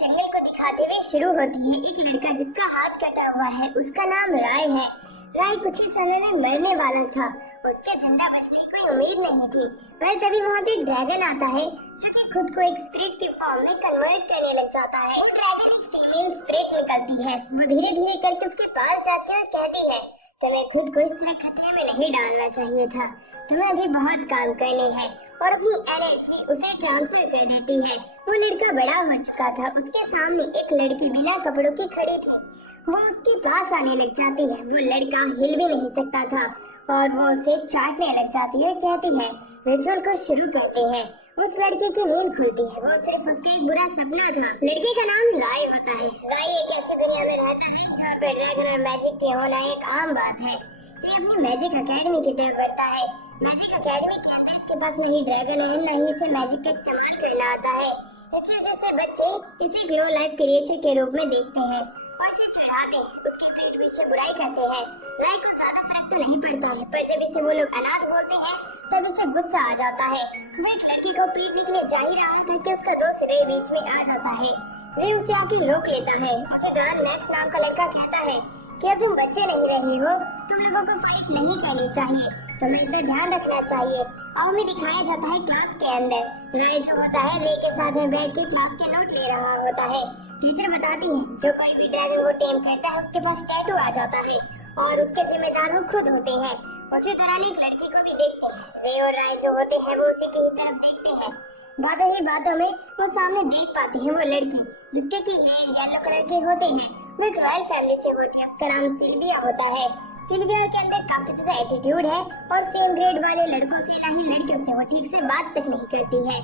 जंगल को दिखाते हुए शुरू होती है। एक लड़का जिसका हाथ कटा हुआ है, उसका नाम राय है। राय कुछ ही समय में मरने वाला था, उसके जिंदा बचने की कोई उम्मीद नहीं थी। पर तभी वहाँ पे एक ड्रैगन आता है जो कि खुद को एक स्पिरिट की फॉर्म में कन्वर्ट करने लग जाता है। ड्रैगन एक फीमेल स्पिरिट निकलती है। वो धीरे धीरे करके उसके पास जाती है और कहती है, तुम्हें खुद को इस तरह खतरे में नहीं डालना चाहिए था, तुम्हें अभी बहुत काम करने हैं, और अपनी एनर्जी उसे ट्रांसफर कर देती है। वो लड़का बड़ा हो चुका था, उसके सामने एक लड़की बिना कपड़ों की खड़ी थी। वो उसके पास आने लग जाती है। वो लड़का हिल भी नहीं सकता था और वो उसे चाटने लग जाती है। कहती है, रिचुअल को शुरू करते हैं। उस लड़के की नींद खुलती है। वो सिर्फ उसका एक बुरा सपना था। लड़के का नाम राय होता है। राय एक ऐसी दुनिया में रहता है जहाँ पर ड्रैगन और मैजिक के होना एक आम बात है। ये अपनी मैजिक एकेडमी की तरफ बढ़ता है। मैजिक एकेडमी के अंदर इसके पास नहीं ड्रैगन है, न ही इसे मैजिक का इस्तेमाल करना आता है। इस वजह से बच्चे इसे ग्लो लाइफ क्रिएचर के रूप में देखते हैं और इसे चढ़ाते हैं, उसके पीठ पीछे बुराई करते हैं। राय को ज्यादा फर्क तो नहीं पड़ता है, पर जब इसे वो लोग अनाथ बोलते हैं तब उसे गुस्सा आ जाता है। वो एक लड़की को पीटने के लिए जा ही रहा था कि उसका दोस्त रे बीच में आ जाता है। रे उसे आके रोक लेता है। उसे दौरान मैक्स नाम का लड़का कहता है कि अब तुम बच्चे नहीं रहे हो, तुम लोगों को फाइट नहीं करनी चाहिए, तुम्हें इतना ध्यान रखना चाहिए। और हमें दिखाया जाता है क्लास के अंदर राय जो होता है रे के साथ में बैठ के क्लास के नोट ले रहा होता है। टीचर बताती है जो कोई भी ड्रैगन को टेम करता है उसके पास टैटू आ जाता है और उसके जिम्मेदार वो खुद होते हैं। उसी दौरान एक लड़की को भी देखते हैं। रे और राय जो होते हैं वो उसी की ही तरफ देखते हैं। बातों ही बातों में वो सामने देख पाती है वो लड़की जिसके की हेयर येलो कलर के होते हैं। वो एक रॉयल फैमिली से होती है। उसका नाम सिल्विया होता है। सिल्विया के अंदर काफी ज्यादा एटीट्यूड है और सेम ग्रेड वाले लड़कों से नहीं लड़कियों से वो ठीक से बात तक नहीं करती है।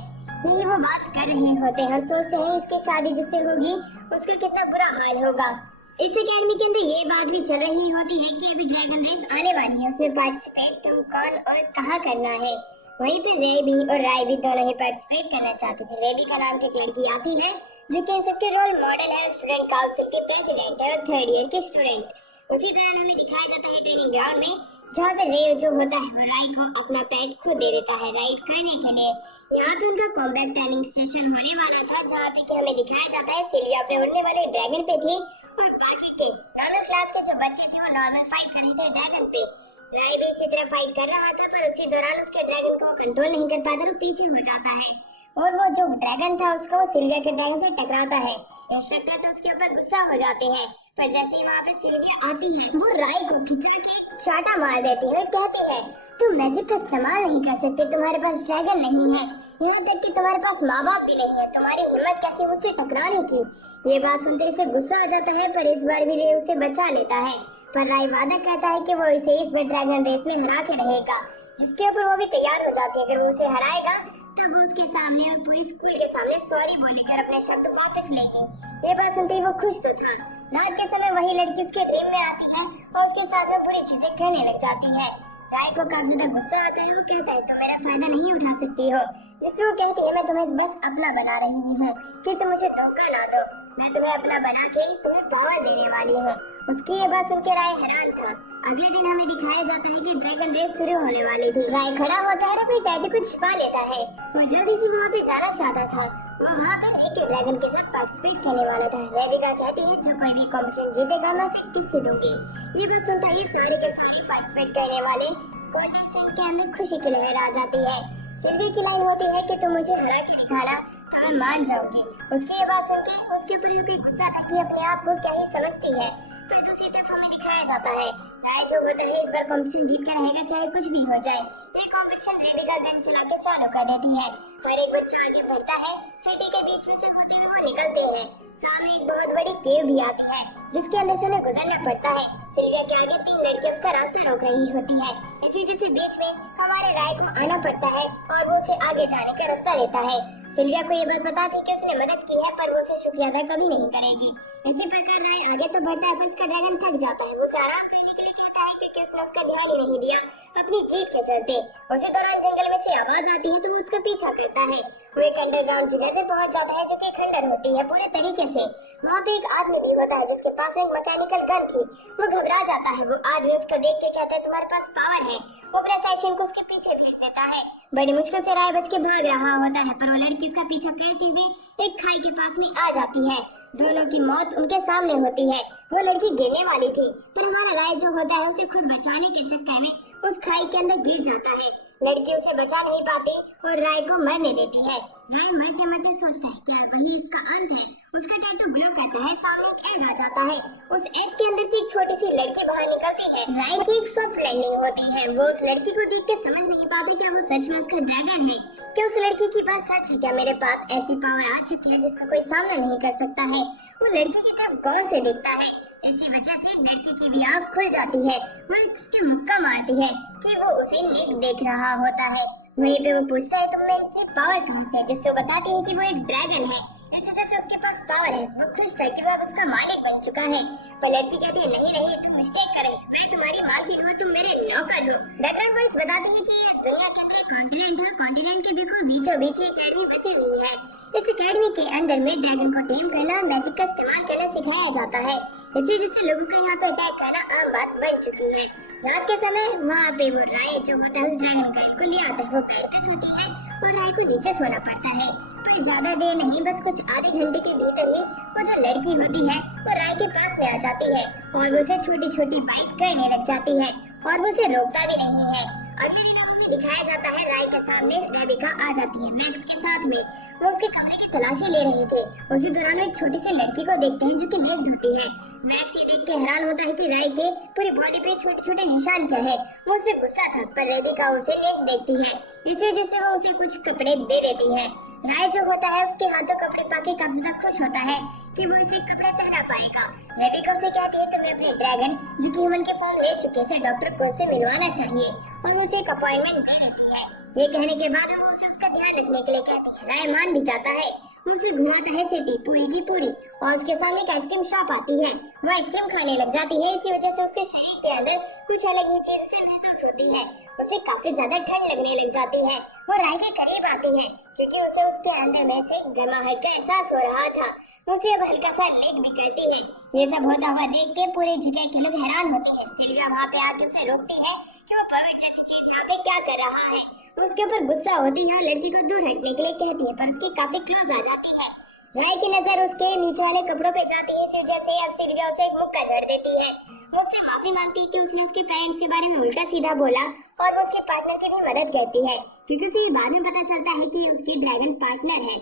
यही वो बात कर रहे होते हैं और सोचते हैं इसकी शादी जिससे होगी उसका कितना बुरा हाल होगा। इस एकेडमी के अंदर ये बात भी चल रही होती है कि अभी ड्रैगन रेस आने वाली है, उसमें पार्टिसिपेट तुम कौन और कहाँ करना है। वहीं पे रेबी और राय भी दोनों ही पार्टिसिपेट करना चाहते थे। रेबी का नाम की एक लड़की आती है जो कि इन सबके रोल मॉडल है, स्टूडेंट काउंसिल के प्रेसिडेंट है और 3rd ईयर के स्टूडेंट। उसी तरह हमें दिखाया जाता है ट्रेनिंग ग्राउंड में जहाँ पे रे जो होता है वो राय को अपना पैड खुद दे देता है राइड करने के लिए। यहाँ पे उनका कॉम्बैट ट्रेनिंग सेशन होने वाला था जहाँ पे कि हमें दिखाया जाता है सिल्विया अपने उड़ने वाले ड्रैगन पे थी और बाकी के नॉर्मल क्लास के जो बच्चे थे वो नॉर्मल फाइट कर रहे थे ड्रैगन पे। राय भी इसी तरह फाइट कर रहा था पर उसी दौरान उसके ड्रैगन को कंट्रोल नहीं कर पाता और पीछे हो जाता है और वो जो ड्रैगन था उसको सिल्विया के ड्रैगन से टकराता है। इंस्ट्रक्टर तो उसके ऊपर गुस्सा हो जाते हैं पर जैसे ही वहाँ पे सिल्विया आती है वो राय को खिंचा के चाटा मार देती है और कहती है, तुम मैजिक का इस्तेमाल नहीं कर सकते, तुम्हारे पास ड्रैगन नहीं है, यहाँ तक कि तुम्हारे पास माँ बाप भी नहीं है, तुम्हारी हिम्मत कैसे उससे टकराने की। ये बात सुनते उसे गुस्सा आ जाता है पर इस बार भी रे उसे बचा लेता है। पर राय वादा कहता है कि वो इसे इस बार ड्रैगन रेस में हरा के रहेगा, जिसके ऊपर वो भी तैयार हो जाती है। अगर वो उसे हराएगा तब वो उसके सामने और पूरी स्कूल के सामने सॉरी बोलेकर अपने शब्द वापस लेगी। ये बात सुनते ही वो खुश तो था। रात के समय वही लड़की उसके ड्रीम में आती है और उसके साथ में पूरी चीजें करने लग जाती है। राय को काफी ज्यादा गुस्सा आता है। वो कहता है तुम मेरा फायदा नहीं उठा सकती हो, जिसपे वो कहती है मैं तुम्हें बस अपना बना रही हूँ कि तुम मुझे धोखा ना दो, मैं तुम्हें अपना बना के तुम्हें पावर देने वाली हूँ। उसकी ये बात सुन के राय हैरान था। अगले दिन हमें दिखाया जाता है कि ड्रैगन रेस शुरू होने वाली थी। राय खड़ा होता है और अपनी टैटू को छिपा लेता है। वो जल्दी से वहाँ पे जाना चाहता था। वो वहाँ पर एक ड्रैगन के साथ पार्टिसिपेट करने वाला था। रेबिका कहती है जो कोई भी कॉम्पिटिशन जीतेगा मैं उसे किस्से दूंगी। ये बात सुनता ही सारे के सारे पार्टिसिपेट करने वाले कॉन्टेस्टेंट के अंदर खुशी की लहर आ जाती है। सिल्वी की लाइन होती है कि तुम मुझे हरा के दिखाना तो मैं मान जाऊंगी। उसकी ये बात सुनते उसके ऊपर भी गुस्सा था कि अपने आप को क्या ही समझती है। पर दूसरी तरफ हमें दिखाया जाता है राय जो होता है इस बार कॉम्पिटिशन जीत कर रहेगा चाहे कुछ भी हो जाए। ये कॉम्पिटिशन रेबिका गन चला के चालू कर देती है। हर एक बच्चा आगे बढ़ता है। सिटी के बीच में से होते हुए वो निकलते हैं। सामने एक बहुत बड़ी केव भी आती है जिसके अंदर से उन्हें गुजरना पड़ता है। सिल्विया के आगे 3 लड़कियां उसका रास्ता रोक रही होती है। इसी वजह से बीच में हमारे राय को आना पड़ता है और वो उसे आगे जाने का रास्ता लेता है। सिल्विया को ये बात पता थी कि उसने मदद की है पर वो उसे शुक्रिया अदा कभी नहीं करेगी। इसी प्रकार राय आगे तो बढ़ता है पर उसका ड्रैगन थक जाता है। वो उसे आराम करने के लिए कहता है क्योंकि उसने उसका ध्यान ही नहीं दिया अपनी जीत के चलते। उसी दौरान जंगल में से आवाज आती है तो वो उसका पीछा करता है। वो एक अंडरग्राउंड जगह पे पहुंच जाता है जो कि खंडर होती है पूरे तरीके से। वहाँ पे एक आदमी भी होता है जिसके पास एक मैकेनिकल गन थी। वो घबरा जाता है। वो आदमी उसको देख के कहता है तुम्हारे पास पावर है। वो अपने फैशन को उसके पीछे भेज देता है। बड़ी मुश्किल से राय बच के भाग रहा होता है पर वो लड़की उसका पीछा करते हुए एक खाई के पास में आ जाती है। दोनों की मौत उनके सामने होती है। वो लड़की गिरने वाली थी पर हमारा राय जो होता है उसे खुद बचाने के चक्कर में उस खाई के अंदर गिर जाता है। लड़की उसे बचा नहीं पाती और राय को मरने देती है। राय मरते मरते सोचता है क्या वही इसका अंत है। उसका टैटू ग्लो करता है। सामने एक एग आ जाता है। उस एग के अंदर से एक छोटी सी लड़की बाहर निकलती है। राय की एक सॉफ्ट लैंडिंग होती है। वो उस लड़की को देख के समझ नहीं पाती क्या वो सच में उसका ड्रैगन है। क्या उस लड़की की बात सच है? क्या मेरे पास ऐसी पावर आ चुकी है जिसका कोई सामना नहीं कर सकता है? वो लड़की की तरफ गौर से देखता है। इसी वजह से लड़की की भी आँख खुल जाती है। वो उसके मुक्का मारती है कि वो उसे नेक देख रहा होता है। वहीं पे वो पूछता है तुम में इतनी पावर कहाँ से? जिसको बताती है कि वो एक ड्रैगन है। इस वजह से उसके पास पावर है। वो खुश था कि वो अब उसका मालिक बन चुका है। पर लड़की कहती है नहीं नहीं तुम मिस्टेक कर रहे हो। मैं तुम्हारी मालकिन हूँ, तुम मेरे नौकर हो। बैकग्राउंड वॉइस बताती है कि दुनिया का कोई कॉन्टिनेंट है। कॉन्टिनेंट के बिल्कुल बीचों बीच एक एकेडमी बसी हुई है। इस एकेडमी के अंदर में ड्रैगन को टेम करना और मैजिक का इस्तेमाल करना सिखाया जाता है। इसी जिससे लोगों को यहाँ पे अटैक करना आम बात बन चुकी है। रात के समय वहाँ पे वो राय जो होता है उस ड्रैगन गर्ल को ले आता है। वो बेड होती है और राय को नीचे सोना पड़ता है। पर ज्यादा देर नहीं, बस कुछ आधे घंटे के भीतर ही वो जो लड़की होती है वो राय के पास में आ जाती है और वो उसे छोटी छोटी बाइट करने लग जाती है और वो उसे रोकता भी नहीं है। अगले दिन हमें दिखाया जाता है राय के सामने रेबिका आ जाती है मैक्स के साथ में। वो उसके कमरे की तलाशी ले रही थी। उसी दौरान एक छोटी सी लड़की को देखते हैं जो कि नेक्ड होती है। मैक्स ये देख के हैरान होता है कि राय के पूरी बॉडी पे छोटे छोटे निशान क्या है। वो उस पर गुस्सा था पर रेबिका उसे नेक्ड देखती है। इस वजह से वो उसे कुछ कपड़े दे देती है। राय जो होता है उसके हाथों कपड़े पाके काफी ज्यादा खुश होता है कि वो इसे कपड़े पहना पाएगा। रेबिका से कहती है तुम्हें अपने ड्रैगन जो कि ह्यूमन के फॉर्म ले चुके से डॉक्टर को से मिलवाना चाहिए और उसे एक अपॉइंटमेंट दे देती है। ये कहने के बाद वो उसे उसका ध्यान रखने के लिए कहती है। राय मान भी जाता है। वो उसे घुमाता है सिटी पूरी की पूरी और उसके सामने एक आइसक्रीम शॉप आती है। वो आइसक्रीम खाने लग जाती है। इसी वजह से उसके शरीर के अंदर कुछ अलग ही चीज उसे महसूस होती है। उसे काफी ज्यादा ठंड लगने लग जाती है। वो राय के करीब आती है क्योंकि उसे उसके अंदर में से गर्माहट का एहसास हो रहा था। उसे अब हल्का सा लेक भी करती है। ये सब होता हुआ देख के पूरे जगह के लोग हैरान होते हैं। सिल्विया वहाँ पे आके उसे रोकती है कि वो पवित्र जैसी चीज यहाँ पे क्या कर रहा है। उसके ऊपर गुस्सा होती है और लड़की को दूर हटने के लिए कहती है पर उसकी काफी क्लोज आ जाती है। राय की नजर उसके नीचे वाले कपड़ों पे जाती है। इस वजह से अब सिल्विया उसे एक मुक्का जड़ देती है। वो उससे माफी मांगती है कि उसने उसके पेरेंट्स के बारे में उल्टा सीधा बोला और वो उसके पार्टनर की भी मदद करती है क्योंकि उसे बाद में पता चलता है कि उसकी ड्रैगन पार्टनर है।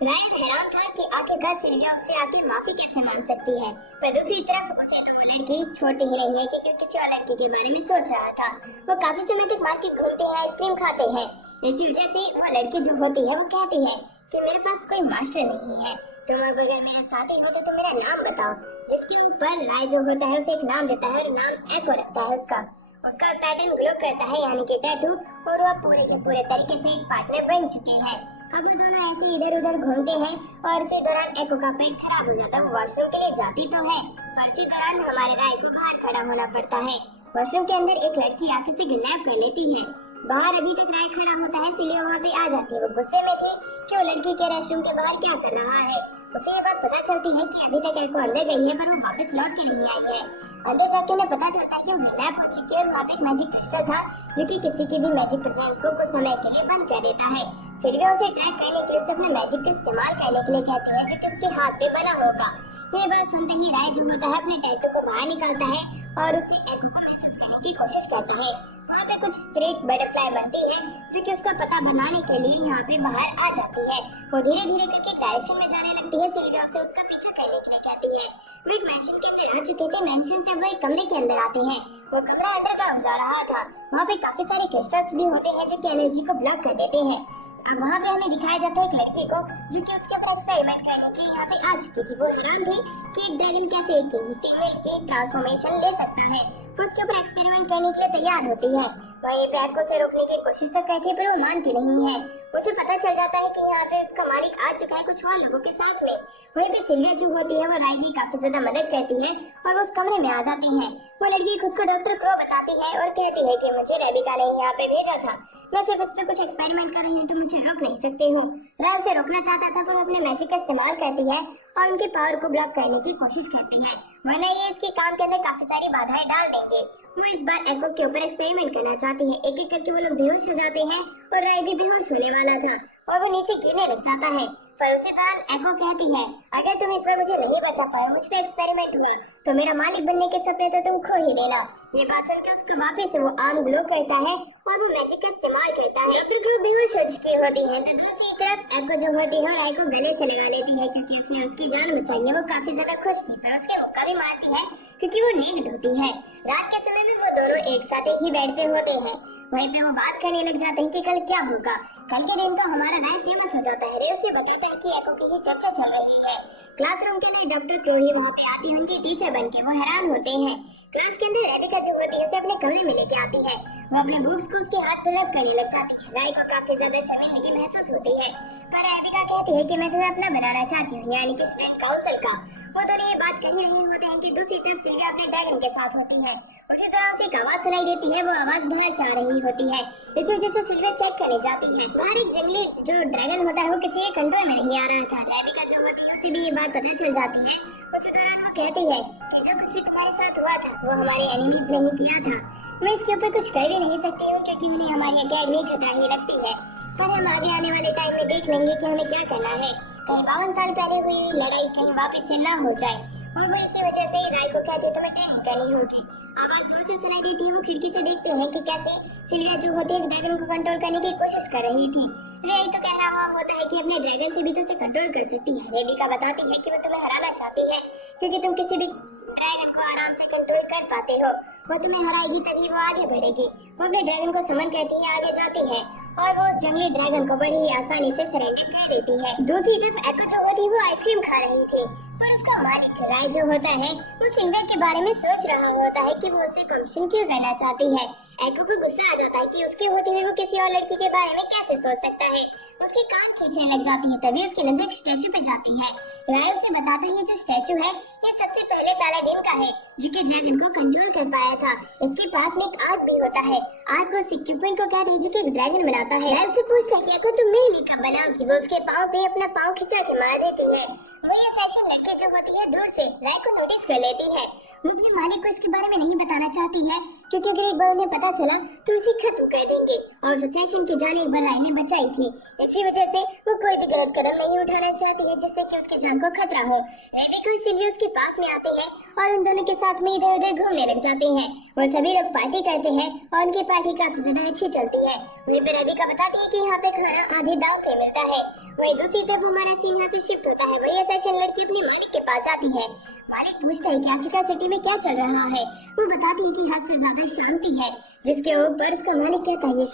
राय हैरान था कि आखिरकार सिल्विया उससे आके माफी कैसे मांग सकती है। पर दूसरी तरफ उसे तो वो लड़की छोड़ती ही नहीं है क्योंकि किसी और लड़की के बारे में सोच रहा था। वो काफी समय तक मार्केट घूमते हैं, आइसक्रीम खाते हैं। इसी वजह से वो लड़की जो होती है वो कहती है कि मेरे पास कोई मास्टर नहीं है, तुम अब अगर मेरा साथी हो तो मेरा नाम बताओ। जिसके ऊपर राय जो होता है उसे एक नाम देता है और नाम एको रखता है उसका पैटर्न ग्लो करता है यानी कि टैटू और वो पूरे के पूरे तरीके से एक पार्टनर बन चुके हैं। अब वो दोनों ऐसे इधर उधर घूमते हैं और इसी दौरान एको का पेट खराब हो जाता है। वो वॉशरूम के लिए जाती तो है पर इसी दौरान हमारे राय को बाहर खड़ा होना पड़ता है। वॉशरूम के अंदर एक लड़की आके उसे किडनैप कर लेती है। बाहर अभी तक राय खड़ा होता है। सिल्विया वहाँ पे आ जाती है। वो गुस्से में थी कि वो लड़की के रेस्टरूम के बाहर क्या कर रहा है। उसे ये बात पता चलती है कि अभी तक एको अंदर गई है पर वो वापस लौट के नहीं आई है। अंदर जाके उन्हें पता चलता है कि वो किडनैप हो चुकी है और वहाँ पे एक मैजिक क्रिस्टल था जो कि किसी की भी मैजिक प्रेजेंस को कुछ समय के लिए बंद कर देता है। सिल्विया उसे ट्रैक करने के लिए उसे अपने मैजिक का इस्तेमाल करने के लिए कहती है जो कि उसके हाथ पे बना होगा। ये बात सुनते ही राय जो होता है अपने टैटू को बाहर निकालता है और उसे एको को महसूस करने की कोशिश करता है। वहाँ पे कुछ स्पिरिट बटरफ्लाई बनती है जो कि उसका पता बनाने के लिए यहाँ पे बाहर आ जाती है। वो धीरे धीरे करके डायरेक्शन में जाने लगती है। सिल्विया उसे उसका पीछा करने के लिए कहती है। वो एक मैंशन के अंदर आ चुके थे। मैंशन से वो एक कमरे के अंदर आते हैं। वो कमरा अंडरग्राउंड जा रहा था। वहाँ पे काफी सारे क्रिस्टल्स भी होते हैं जो कि एनर्जी को ब्लॉक कर देते हैं। अब वहाँ पे हमें दिखाया जाता है एक लड़की को जो कि उसके ऊपर एक्सपेरिमेंट करने के लिए यहाँ पे आ चुकी थी। वो हैरान थी कि एक ड्रैगन कैसे एक फीमेल की ट्रांसफॉर्मेशन ले सकता है। वो उसके ऊपर एक्सपेरिमेंट करने के लिए तैयार होती है। वही बैग को से रोकने की कोशिश तो करती है पर वो मानती नहीं है। उसे पता चल जाता है कि यहाँ पे उसका मालिक आ चुका है कुछ और लोगों के साथ में। वहीं पे सिल्विया जो होती है वो राय की काफी ज्यादा मदद करती है और वो उस कमरे में आ जाती है। वो लड़की खुद को डॉक्टर क्रो बताती है और कहती है कि मुझे रेबिका ने यहाँ पे भेजा था, मैं सिर्फ उस पर कुछ एक्सपेरिमेंट कर रही हूँ तो मुझे रोक नहीं सकते हो। राय उसे रोकना चाहता था पर अपने मैजिक का इस्तेमाल करती है और उनके पावर को ब्लॉक करने की कोशिश करती है, वरना ये इसके काम के अंदर काफी सारी बाधाएं डाल देंगे। वो इस बार एको के ऊपर एक्सपेरिमेंट करना चाहती है। एक एक करके वो लोग बेहोश हो जाते हैं और राय भी बेहोश होने वाला था और वो नीचे गिरने लग जाता है। पर उसी दौरान एको कहती है, अगर तुम इस बार मुझे नहीं बचा पाए, मुझ पे एक्सपेरिमेंट हुआ तो मेरा मालिक बनने के सपने तो तुम खो ही देना। ये बात सुनकर उसका वापस से वो आर्म ग्लो करता है और वो मैजिक का इस्तेमाल करता है। डॉक्टर ग्लो बेहोश हो चुकी होती है तो दूसरी तरफ एको जो होती है राय को गले से लगा लेती है क्योंकि उसने उसकी जान बचाई है। वो काफी ज्यादा खुश थी पर उसके मुक्का भी मारती है क्योंकि वो नींद होती है। रात के समय में वो दोनों एक साथ एक ही बेड पे होते हैं। वहीं पे वो बात करने लग जाते हैं कि कल क्या होगा। कल के दिन तो हमारा राय फेमस हो जाता है। रे उसे बताता है कि एको की ही चर्चा चल रही है। क्लासरूम के अंदर डॉक्टर क्रोही वहाँ पे आती है उनके टीचर बनके। वो हैरान होते हैं। क्लास के अंदर रेबिका जो होती है उसे अपने कमरे में लेके आती है। वो अपने बूब्स को उसके हाथ पे रब करने लग जाती है। राय को काफी ज्यादा शर्मिंदगी महसूस होती है पर रेबिका कहती है कि मैं तुम्हें अपना बनाना चाहती हूँ, यानी कि स्टूडेंट काउंसिल का। वो दोनों ये बात कर रहे होते हैं कि दूसरी तरफ सिल्विया अपने ड्रैगन के साथ होती है। उसी तरह से एक आवाज सुनाई देती है। वो आवाज बाहर से आ रही होती है। इस वजह से सिल्विया चेक करने जाती है। बाहर एक जंगली जो ड्रैगन होता है वो किसी के कंट्रोल में नहीं आ रहा था। रेबिका जो होती है उसे भी ये बात पता चल जाती है। उसी दौरान वो कहती है कि जो कुछ भी तुम्हारे साथ हुआ था वो हमारे एनिमीज ने ही किया था। मैं इसके ऊपर कुछ कर भी नहीं सकती हूँ क्योंकि उन्हें हमारी अकेडमी खतरा ही लगती है, पर हम आगे आने वाले टाइम में देख लेंगे कि हमें क्या करना है। कहीं 52 साल पहले हुई लड़ाई कहीं वापस से न हो जाए। और वो इसी वजह से राय को कहती है तुम्हें ट्रेनिंग करनी होगी। आवाज फिर से सुनाई देती है। वो खिड़की से देखते हैं कि कैसे सिल्विया जो होती है ड्रैगन को कंट्रोल करने की कोशिश कर रही थी। राय तो कह रहा होता है कि अपने ड्रैगन से भी तो उसे कंट्रोल कर सकती है। रेबिका बताती है कि वो तुम्हें हराना चाहती है क्योंकि तुम किसी भी ड्रैगन को आराम से कंट्रोल कर पाते हो। वो तुम्हें हराएगी तभी वो आगे बढ़ेगी। वो अपने ड्रैगन को समन करती है, आगे जाती है और वो उस जंगली ड्रैगन को बड़ी ही आसानी से सरेंडर कर देती है। दूसरी तरफ एको जो होती है वो आइसक्रीम खा रही थी पर उसका मालिक राय जो होता है वो सिल्विया के बारे में सोच रहा होता है कि वो उससे कंपटीशन क्यों करना चाहती है। एको को गुस्सा आ जाता है कि उसके होते हुए वो किसी और लड़की के बारे में कैसे सोच सकता है। उसके कान खींचने लग जाती है। तभी उसकी नजर स्टैचू पे जाती है। राय उसे बताता है ये जो स्टैचू है ये सबसे पहले पैलाडिन का है जो कि ड्रैगन को कंट्रोल कर पाया था। इसके पास में एक आर्क भी होता है। आर्क को इक्विपमेंट को कहते हैं जो कि ड्रैगन बनाता है। राय से पूछता है कि एको तुम मेरे लिए कब बनाओगी। वो उसके पाँव पे अपना पाँव खिंचा के मार देती है। वही फैशन लड़की जो होती है दूर से राय को नोटिस कर लेती है। वो अपने मालिक को इसके बारे में नहीं बताना चाहती है क्योंकि अगर एक बार उन्हें पता चला तो उसे खत्म कर देंगे और उस फैशन की जान एक बार राय ने बचाई थी। इसी वजह से वो कोई भी गलत कदम नहीं उठाना चाहती है जिससे कि उसकी जान को खतरा हो। रेबिका और सिल्विया उसके पास में आते हैं और उन दोनों के साथ में इधर उधर घूमने लग जाते हैं। वो सभी लोग पार्टी करते हैं और उनकी पार्टी काफी ज्यादा अच्छी चलती है। वहीं पर रेबिका बताती है कि यहाँ पे खाना आधे दाम पे मिलता है। वही दूसरी तरफ हमारा सीन यहाँ पे शिफ्ट होता है। वही फैशन लड़की अपनी मालिक के पास जाती है। मालिक पूछता है कि अफ्रीका सिटी में क्या चल रहा है। वो बताती है कि हद से ज्यादा शांति है, जिसके ऊपर उसका मालिक कहता है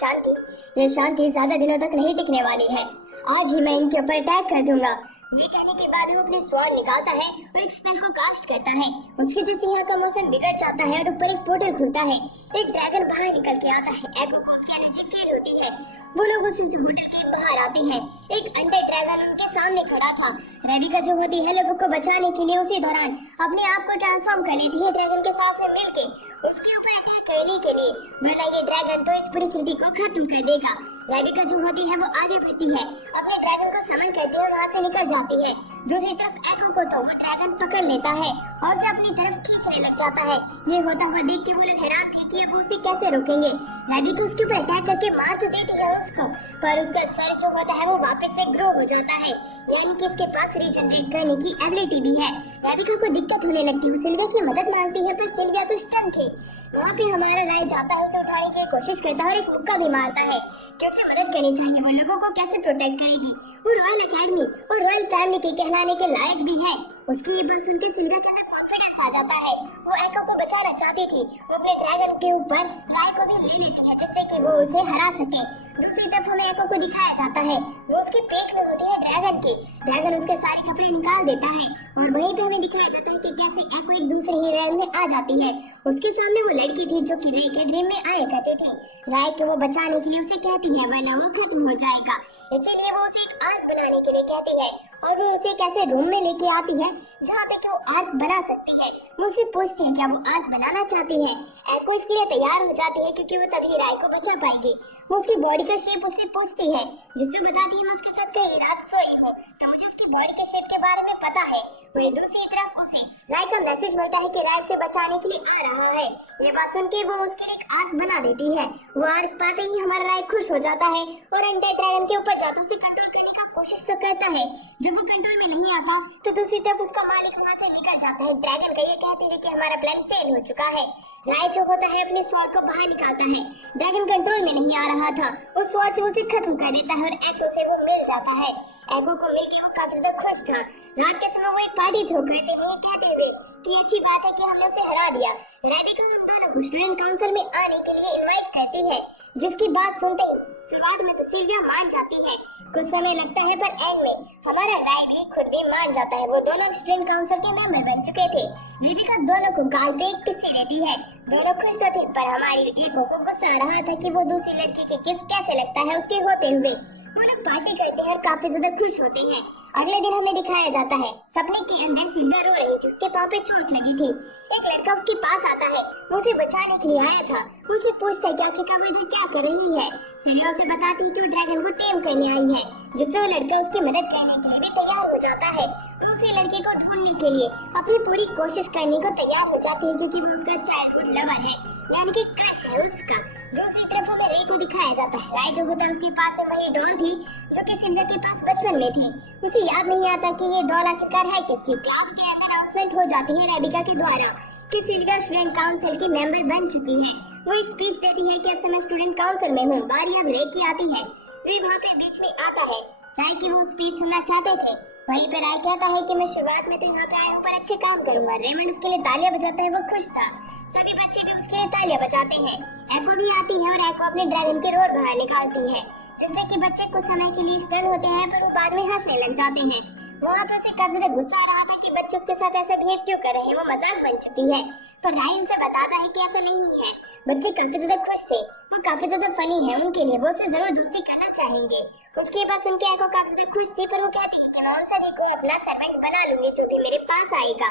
ये शांति ज्यादा दिनों तक नहीं टिकने वाली है। आज ही मैं इनके ऊपर अटैक कर दूंगा। ये कहने के बाद वो अपने स्वार निकालता है और एक स्पेल को कास्ट करता है। उसकी वजह से यहाँ का मौसम बिगड़ जाता है और ऊपर एक पोर्टल खुलता है। एक ड्रैगन बाहर निकल के आता है। एको को उसकी एनर्जी फील होती है। वो लोग उसी से होटल के बाहर आते हैं। एक अंडर ड्रैगन उनके सामने खड़ा था। रेबिका जो होती है लोगों को बचाने के लिए उसी दौरान अपने आप को ट्रांसफॉर्म कर लेती है ड्रैगन के साथ में मिलके उसके ऊपर अटैक करने के लिए, वरना ये ड्रैगन तो इस पूरी सिटी को खत्म कर देगा। रेबिका जो होती है वो आगे बढ़ती है, अपने ड्रैगन को समन करती है और वहाँ से निकल जाती है। दूसरी तरफ एको को तो वो ड्रैगन पकड़ लेता है और उसे अपनी तरफ खींचने लग जाता है। ये होता हुआ देख के वो लोग हैरान थे कि अब उसे कैसे रोकेंगे। रेबिका उसके ऊपर अटैक करके मार तो देती है उसको, पर उसका सर जो होता है वो वापस से ग्रो हो जाता है, यानी कि इसके पास रीजनरेट करने की एबिलिटी भी है। रेबिका को दिक्कत होने लगती है। सिल्विया की मदद मांगती है पर सिल्विया तो स्टन थी। वहाँ पे हमारा राय जाता है, उसे उठाने की कोशिश करता है और एक मुक्का भी मारता है कि उसे मदद करनी चाहिए। वो लोगों को कैसे प्रोटेक्ट करेगी। वो रॉयल अकेडमी और रॉयल फैमिली के कहलाने के लायक भी है। उसकी ये बात सुनकर सिल्विया के अंदर कॉन्फिडेंस आ जाता है। वो एको को बचाना चाहती थी, वो अपने ड्रैगन के ऊपर राय को भी ले लेती है जिससे कि वो उसे हरा सके। दूसरी तरफ हमें एको को दिखाया जाता है, वो उसके पेट में होती है ड्रैगन की। ड्रैगन उसके सारे कपड़े निकाल देता है और वहीं पे हमें दिखाया जाता है कि कैसे एको एक दूसरे ही realm में आ जाती है। उसके सामने वो लड़की थी जो कि रे के ड्रीम में आया करती थी। राय को वो बचाने के लिए उसे कहती है वरना वो खत्म हो जाएगा, इसीलिए वो उसे एक आर्क बनाने के लिए कहती है और वो उसे एक ऐसे रूम में लेके आती है जहाँ पे वो आर्क बना सकती है। वो उससे पूछती है क्या वो आर्क बनाना चाहती है। एको इसके लिए तैयार हो जाती है क्योंकि वो तभी राय को बचा पाएगी। वो उसकी बॉडी का शेप उससे पूछती है जिसमें बताती है मैं उसके साथ कई रात सोई हूँ तो मुझे उसकी बॉडी के शेप के बारे में पता है। वही दूसरी तरफ उसे राय का मैसेज मिलता है कि राय से बचाने के लिए आ रहा है। ये बात सुन के वो उसके लिए एक आर्क बना देती है। वो आर्क पाते ही हमारा राय खुश हो जाता है और अंडर ड्रैगन के ऊपर जाता उसे कंट्रोल करने का कोशिश तो करता है। जब वो कंट्रोल में नहीं आता तो दूसरी तरफ उसका मालिक वहाँ से निकल जाता है ड्रैगन का ये कहते हुए कि हमारा प्लान फेल हो चुका है। राय जो होता है अपने स्वॉर्ड को बाहर निकालता है। ड्रैगन कंट्रोल में नहीं आ रहा था, उस स्वॉर्ड से उसे खत्म कर देता है और एको से वो मिल जाता है। एको को मिलकर वो काफी ज्यादा खुश था। रात के समय वो एक पार्टी थ्रो करते हुए कहते हुए कि अच्छी बात है कि हमने उसे हरा दिया। रेबिका उन दोनों को स्टूडेंट काउंसिल में आने के लिए इनवाइट करती है, जिसकी बात सुनते ही शुरुआत में तो सिल्विया मान जाती है। कुछ समय लगता है पर एंड में हमारा राय भी खुद भी मान जाता है। वो दोनों स्टूडेंट काउंसिल के मेंबर बन चुके थे। रेबिका दोनों को गाल पे एक किस्से देती है। दोनों खुश तो थे पर हमारी एको को गुस्सा आ रहा था कि वो दूसरी लड़की के किस कैसे लगता है उसके होते हुए। वो लोग पार्टी करते हैं और काफी ज्यादा खुश होते हैं। अगले दिन हमें दिखाया जाता है सपने के अंदर सिल्विया रो रही थी, उसके पाँव पे चोट लगी थी। एक लड़का उसके पास आता है, वो उसे बचाने के लिए आया था। वो उसे पूछता है कि आखिरकार वो इधर क्या कर रही है। सिल्विया उसे बताती है कि वो ड्रैगन को टेम करने आई है, जिसपे वो लड़का उसकी मदद करने के लिए भी तैयार हो जाता है। वो उसे लड़के को ढूंढने के लिए अपनी पूरी कोशिश करने को तैयार हो जाती है क्योंकि वो उसका चाइल्डहुड लवर है, यानी कि क्रश है उसका। दूसरी तरफ हमें रे को दिखाया जाता है। राय जो होता है उसके पास वही डॉल थी जो कि सिल्विया के पास बचपन में थी। उसे याद नहीं आता कि ये डॉल आखिरकार है किसकी। क्लास के अंदर अनाउंसमेंट हो जाती है रेबिका के द्वारा कि सिल्विया स्टूडेंट काउंसिल की मेंबर बन चुकी है। वो एक स्पीच देती है कि अब से मैं स्टूडेंट काउंसिल में हूँ, बारी अब रे की आती है। रे वहाँ पे बीच में आता है। राय की वो स्पीच सुनना चाहते थे। वहीं पे राय कहता है कि मैं शुरुआत में तो यहाँ पे आया हूँ पर अच्छे काम करूंगा। रेमंड उसके लिए तालियां बजाता है, वो खुश था। सभी बच्चे भी उसके लिए तालियां बजाते हैं। एको भी आती है और एको अपने ड्रैगन के रोड बाहर निकालती है, जिससे कि बच्चे कुछ समय के लिए स्टन होते हैं पर बाद में हंसने लग जाते हैं। वहाँ पे उसे काफी ज्यादा गुस्सा आ रहा था कि बच्चे उसके साथ ऐसा बिहेव क्यों कर रहे हैं, वो मजाक बन चुकी है। पर राय उसे बताता है कि ऐसा नहीं है। बच्चे काफी ज्यादा खुश थे, वो काफी ज्यादा फनी है उनके लिए, वो उससे जरूर दोस्ती करना चाहेंगे। उसके बाद सुन के एको काफी ज्यादा खुश थी पर वो कहती है कि मैं उन सभी को अपना सर्वेंट बना लूंगी जो भी मेरे पास आएगा।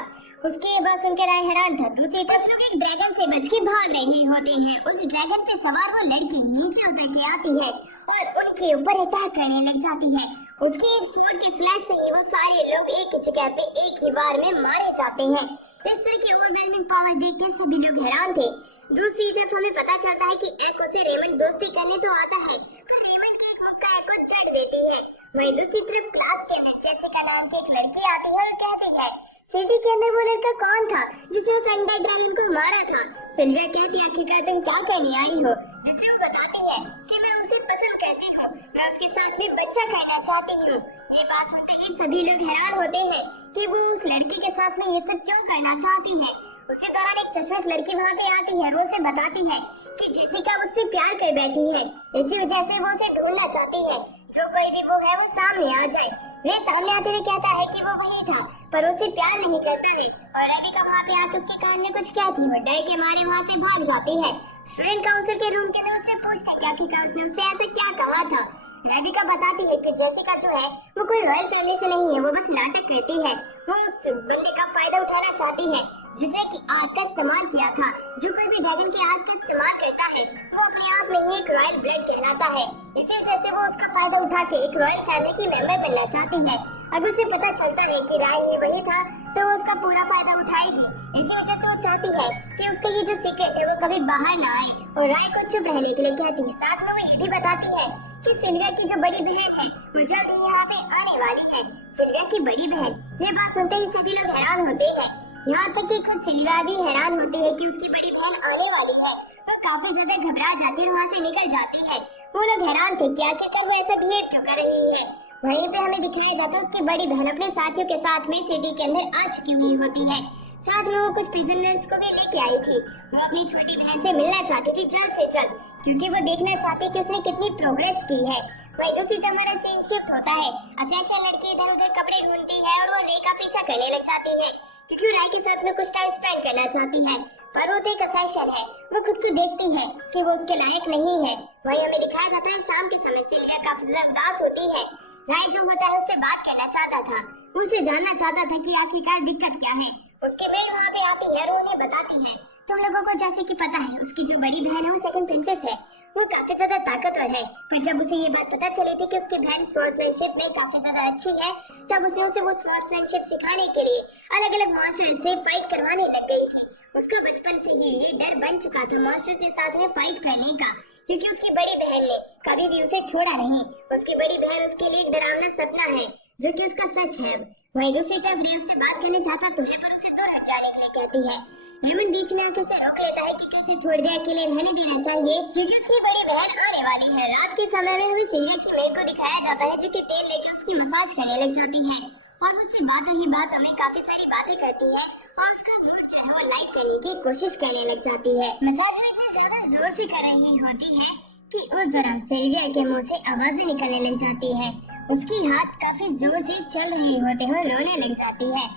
उसके बाद सुनकर राय हैरान था। दूसरी तरफ लोग एक ड्रैगन से बच के भाग रहे होते हैं। उस ड्रैगन पे सवार वो लड़की नीचे उतर के आती है और उनके ऊपर अटैक करने लग जाती है। उसके एक स्वॉर्ड के फ्लैश से ही वो सारे लोग एक ही जगह पे एक ही बार में मारे जाते हैं। इस तरह की ओवरवेलमिंग पावर देख के सभी लोग हैरान थे। दूसरी तरफ हमें पता चलता है कि एको से रेमंड दोस्ती करने तो आता है पर रेमंड की एक मुक्का एको चढ़ देती है। वहीं दूसरी तरफ क्लास के अंदर जेसिका नाम की एक लड़की आती है और कहती है सिटी के अंदर वो लड़का कौन था जिसने उस अंडर ड्रैगन को मारा था। सिल्विया कहती है आखिरकार तुम क्या करने आई हो, जिससे वो बताती है कि मैं उसे पसंद करती हूँ, मैं उसके साथ में बच्चा करना चाहती हूँ। ये बात सुनते ही सभी लोग हैरान होते हैं कि वो उस लड़की के साथ में ये सब क्यों करना चाहती है। उसी दौरान एक चश्मिश लड़की वहाँ पे आती है और उसे बताती है कि जेसिका उससे प्यार कर बैठी है, इसी वजह से वो उसे ढूंढना चाहती है। जो कोई भी वो है वो सामने आ जाए। वे सामने आते हुए कहता है कि वो वही था पर उससे प्यार नहीं करता है और रेबिका वहाँ पे आकर उसके कान में कुछ कहती है। वो डर के मारे वहाँ से भाग जाती है। स्टूडेंट काउंसिल के रूम के अंदर उससे पूछता है कि आखिरकार उसने उससे ऐसा क्या कहा था। रेबिका बताती है कि जेसिका जो है वो कोई रॉयल फैमिली से नहीं है, वो बस नाटक करती है। वो उस बंदे का फायदा उठाना चाहती है जिसने कि आग का इस्तेमाल किया था। जो कोई भी ड्रैगन के आग का इस्तेमाल करता है वो अपने आप में ही एक रॉयल ब्लड कहलाता है। इसी वजह से वो उसका फायदा उठा के एक रॉयल फैमिली की मेंबर बनना चाहती है। अगर उसे पता चलता है कि राय ही वही था तो वो उसका पूरा फायदा उठाएगी। इसी वजह से वो चाहती है कि उसका ये जो सीक्रेट है वो कभी बाहर ना आए और राय को चुप रहने के लिए कहती है। साथ में वो ये भी बताती है कि सिल्विया की जो बड़ी बहन है वो जल्द ही यहाँ पे आने वाली है। सिल्विया की बड़ी बहन, ये बात सुनते ही सभी लोग हैरान होते हैं। यहाँ तक कि खुद सिल्विया भी हैरान होती है कि उसकी बड़ी बहन आने वाली है। वो काफी ज्यादा घबरा जाती है और वहाँ से निकल जाती है। वो लोग हैरान थे कि आखिरकार वो ऐसा बिहेव क्यों कर रही है। वहीं पे हमें दिखाया जाता है उसकी बड़ी बहन अपने साथियों के साथ में सिटी के अंदर आ चुकी हुई होती है। साथ में वो कुछ प्रिजनर्स को भी लेके आई थी। वो अपनी छोटी बहन से मिलना चाहती थी जल्द से जल्द, क्योंकि वो देखना चाहती कि उसने कितनी प्रोग्रेस की है। वही दूसरी तरफ हमारा सीन शिफ्ट होता है। अफेशा लड़की इधर उधर कपड़े ढूंढती है और वो रे का पीछा करने लग जाती है, क्योंकि वो राय के साथ में कुछ टाइम स्पेंड करना चाहती है। पर वो एक अफेशा है, वो खुद को देखती है कि वो उसके लायक नहीं है। वही हमें दिखाया जाता है शाम के समय सिल्विया काफी ज्यादा उदास होती है। राय जो होता है उससे बात करना चाहता था, उससे जानना चाहता था कि आखिरकार दिक्कत क्या है। उसकी बहन वहाँ पे आती है और उन्हें बताती है, तुम लोगों को जैसे कि पता है उसकी जो बड़ी बहन है वो सेकंड प्रिंसेस है, वो काफी ज्यादा ताकतवर है। पर जब उसे ये बात पता चली थी कि उसकी बहन स्वॉर्ड्समैनशिप में काफी ज्यादा अच्छी है, तब उसने उसे वो स्वॉर्ड्समैनशिप सिखाने के लिए अलग अलग मॉन्स्टर से फाइट करवाने लग गई थी। उसका बचपन से ही ये डर बन चुका था मॉन्स्टर के साथ में फाइट करने का, क्योंकि उसकी बड़ी बहन ने कभी भी उसे छोड़ा नहीं। उसकी बड़ी बहन उसके लिए एक डरावना सपना है, जो कि उसका सच है। वही दूसरी तरफ रे उससे बात करना चाहता तो है, पर उसे दूर हट जाने के लिए कहती है। रेमंड बीच में आकर उसे रोक लेता है कि उसे थोड़ी देर के लिए रहने देना चाहिए, क्योंकि उसकी बड़ी बहन आने वाली है। रात के समय में हमें सिल्विया की मेड को दिखाया जाता है, जो कि तेल लेकर उसकी मसाज करने लग जाती है और उससे बातों ही बातों में काफी सारी बातें करती है और उसका मूड जो है वो लाइट करने की कोशिश करने लग जाती है। मसाज में इतनी ज्यादा जोर से कर रही होती है कि उस दौरान सिल्विया के मुंह से आवाजें निकलने लग जाती है। उसकी हाथ काफी जोर से चल रहे होते हैं और रोने लग जाती है।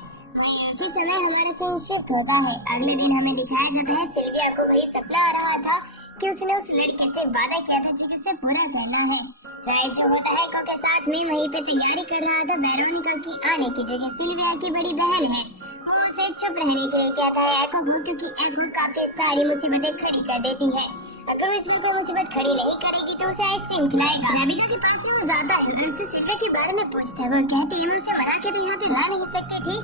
इसी समय हमारा सीन शिफ्ट होता है। अगले दिन हमें दिखाया जाता है सिल्विया को वही सपना आ रहा था कि उसने उस लड़के से वादा किया था जो उसे पूरा करना है। राय जो होता है को के साथ में वहीं पे तैयारी कर रहा था वेरोनिका की आने की, जगह सिल्विया की बड़ी बहन है। वो उसे चुप रहने के लिए कहता है एको को, क्योंकि एको काफी सारी मुसीबतें खड़ी कर देती है। अगर वो इसमें कोई मुसीबत खड़ी नहीं करेगी तो उसे आइसक्रीम खिलाएगा। रबिका के पास वो जाता है और उससे सिल्विया के बारे में पूछता है। वो कहती है मैं उसे मना के तो यहाँ पे ला नहीं सकती थी,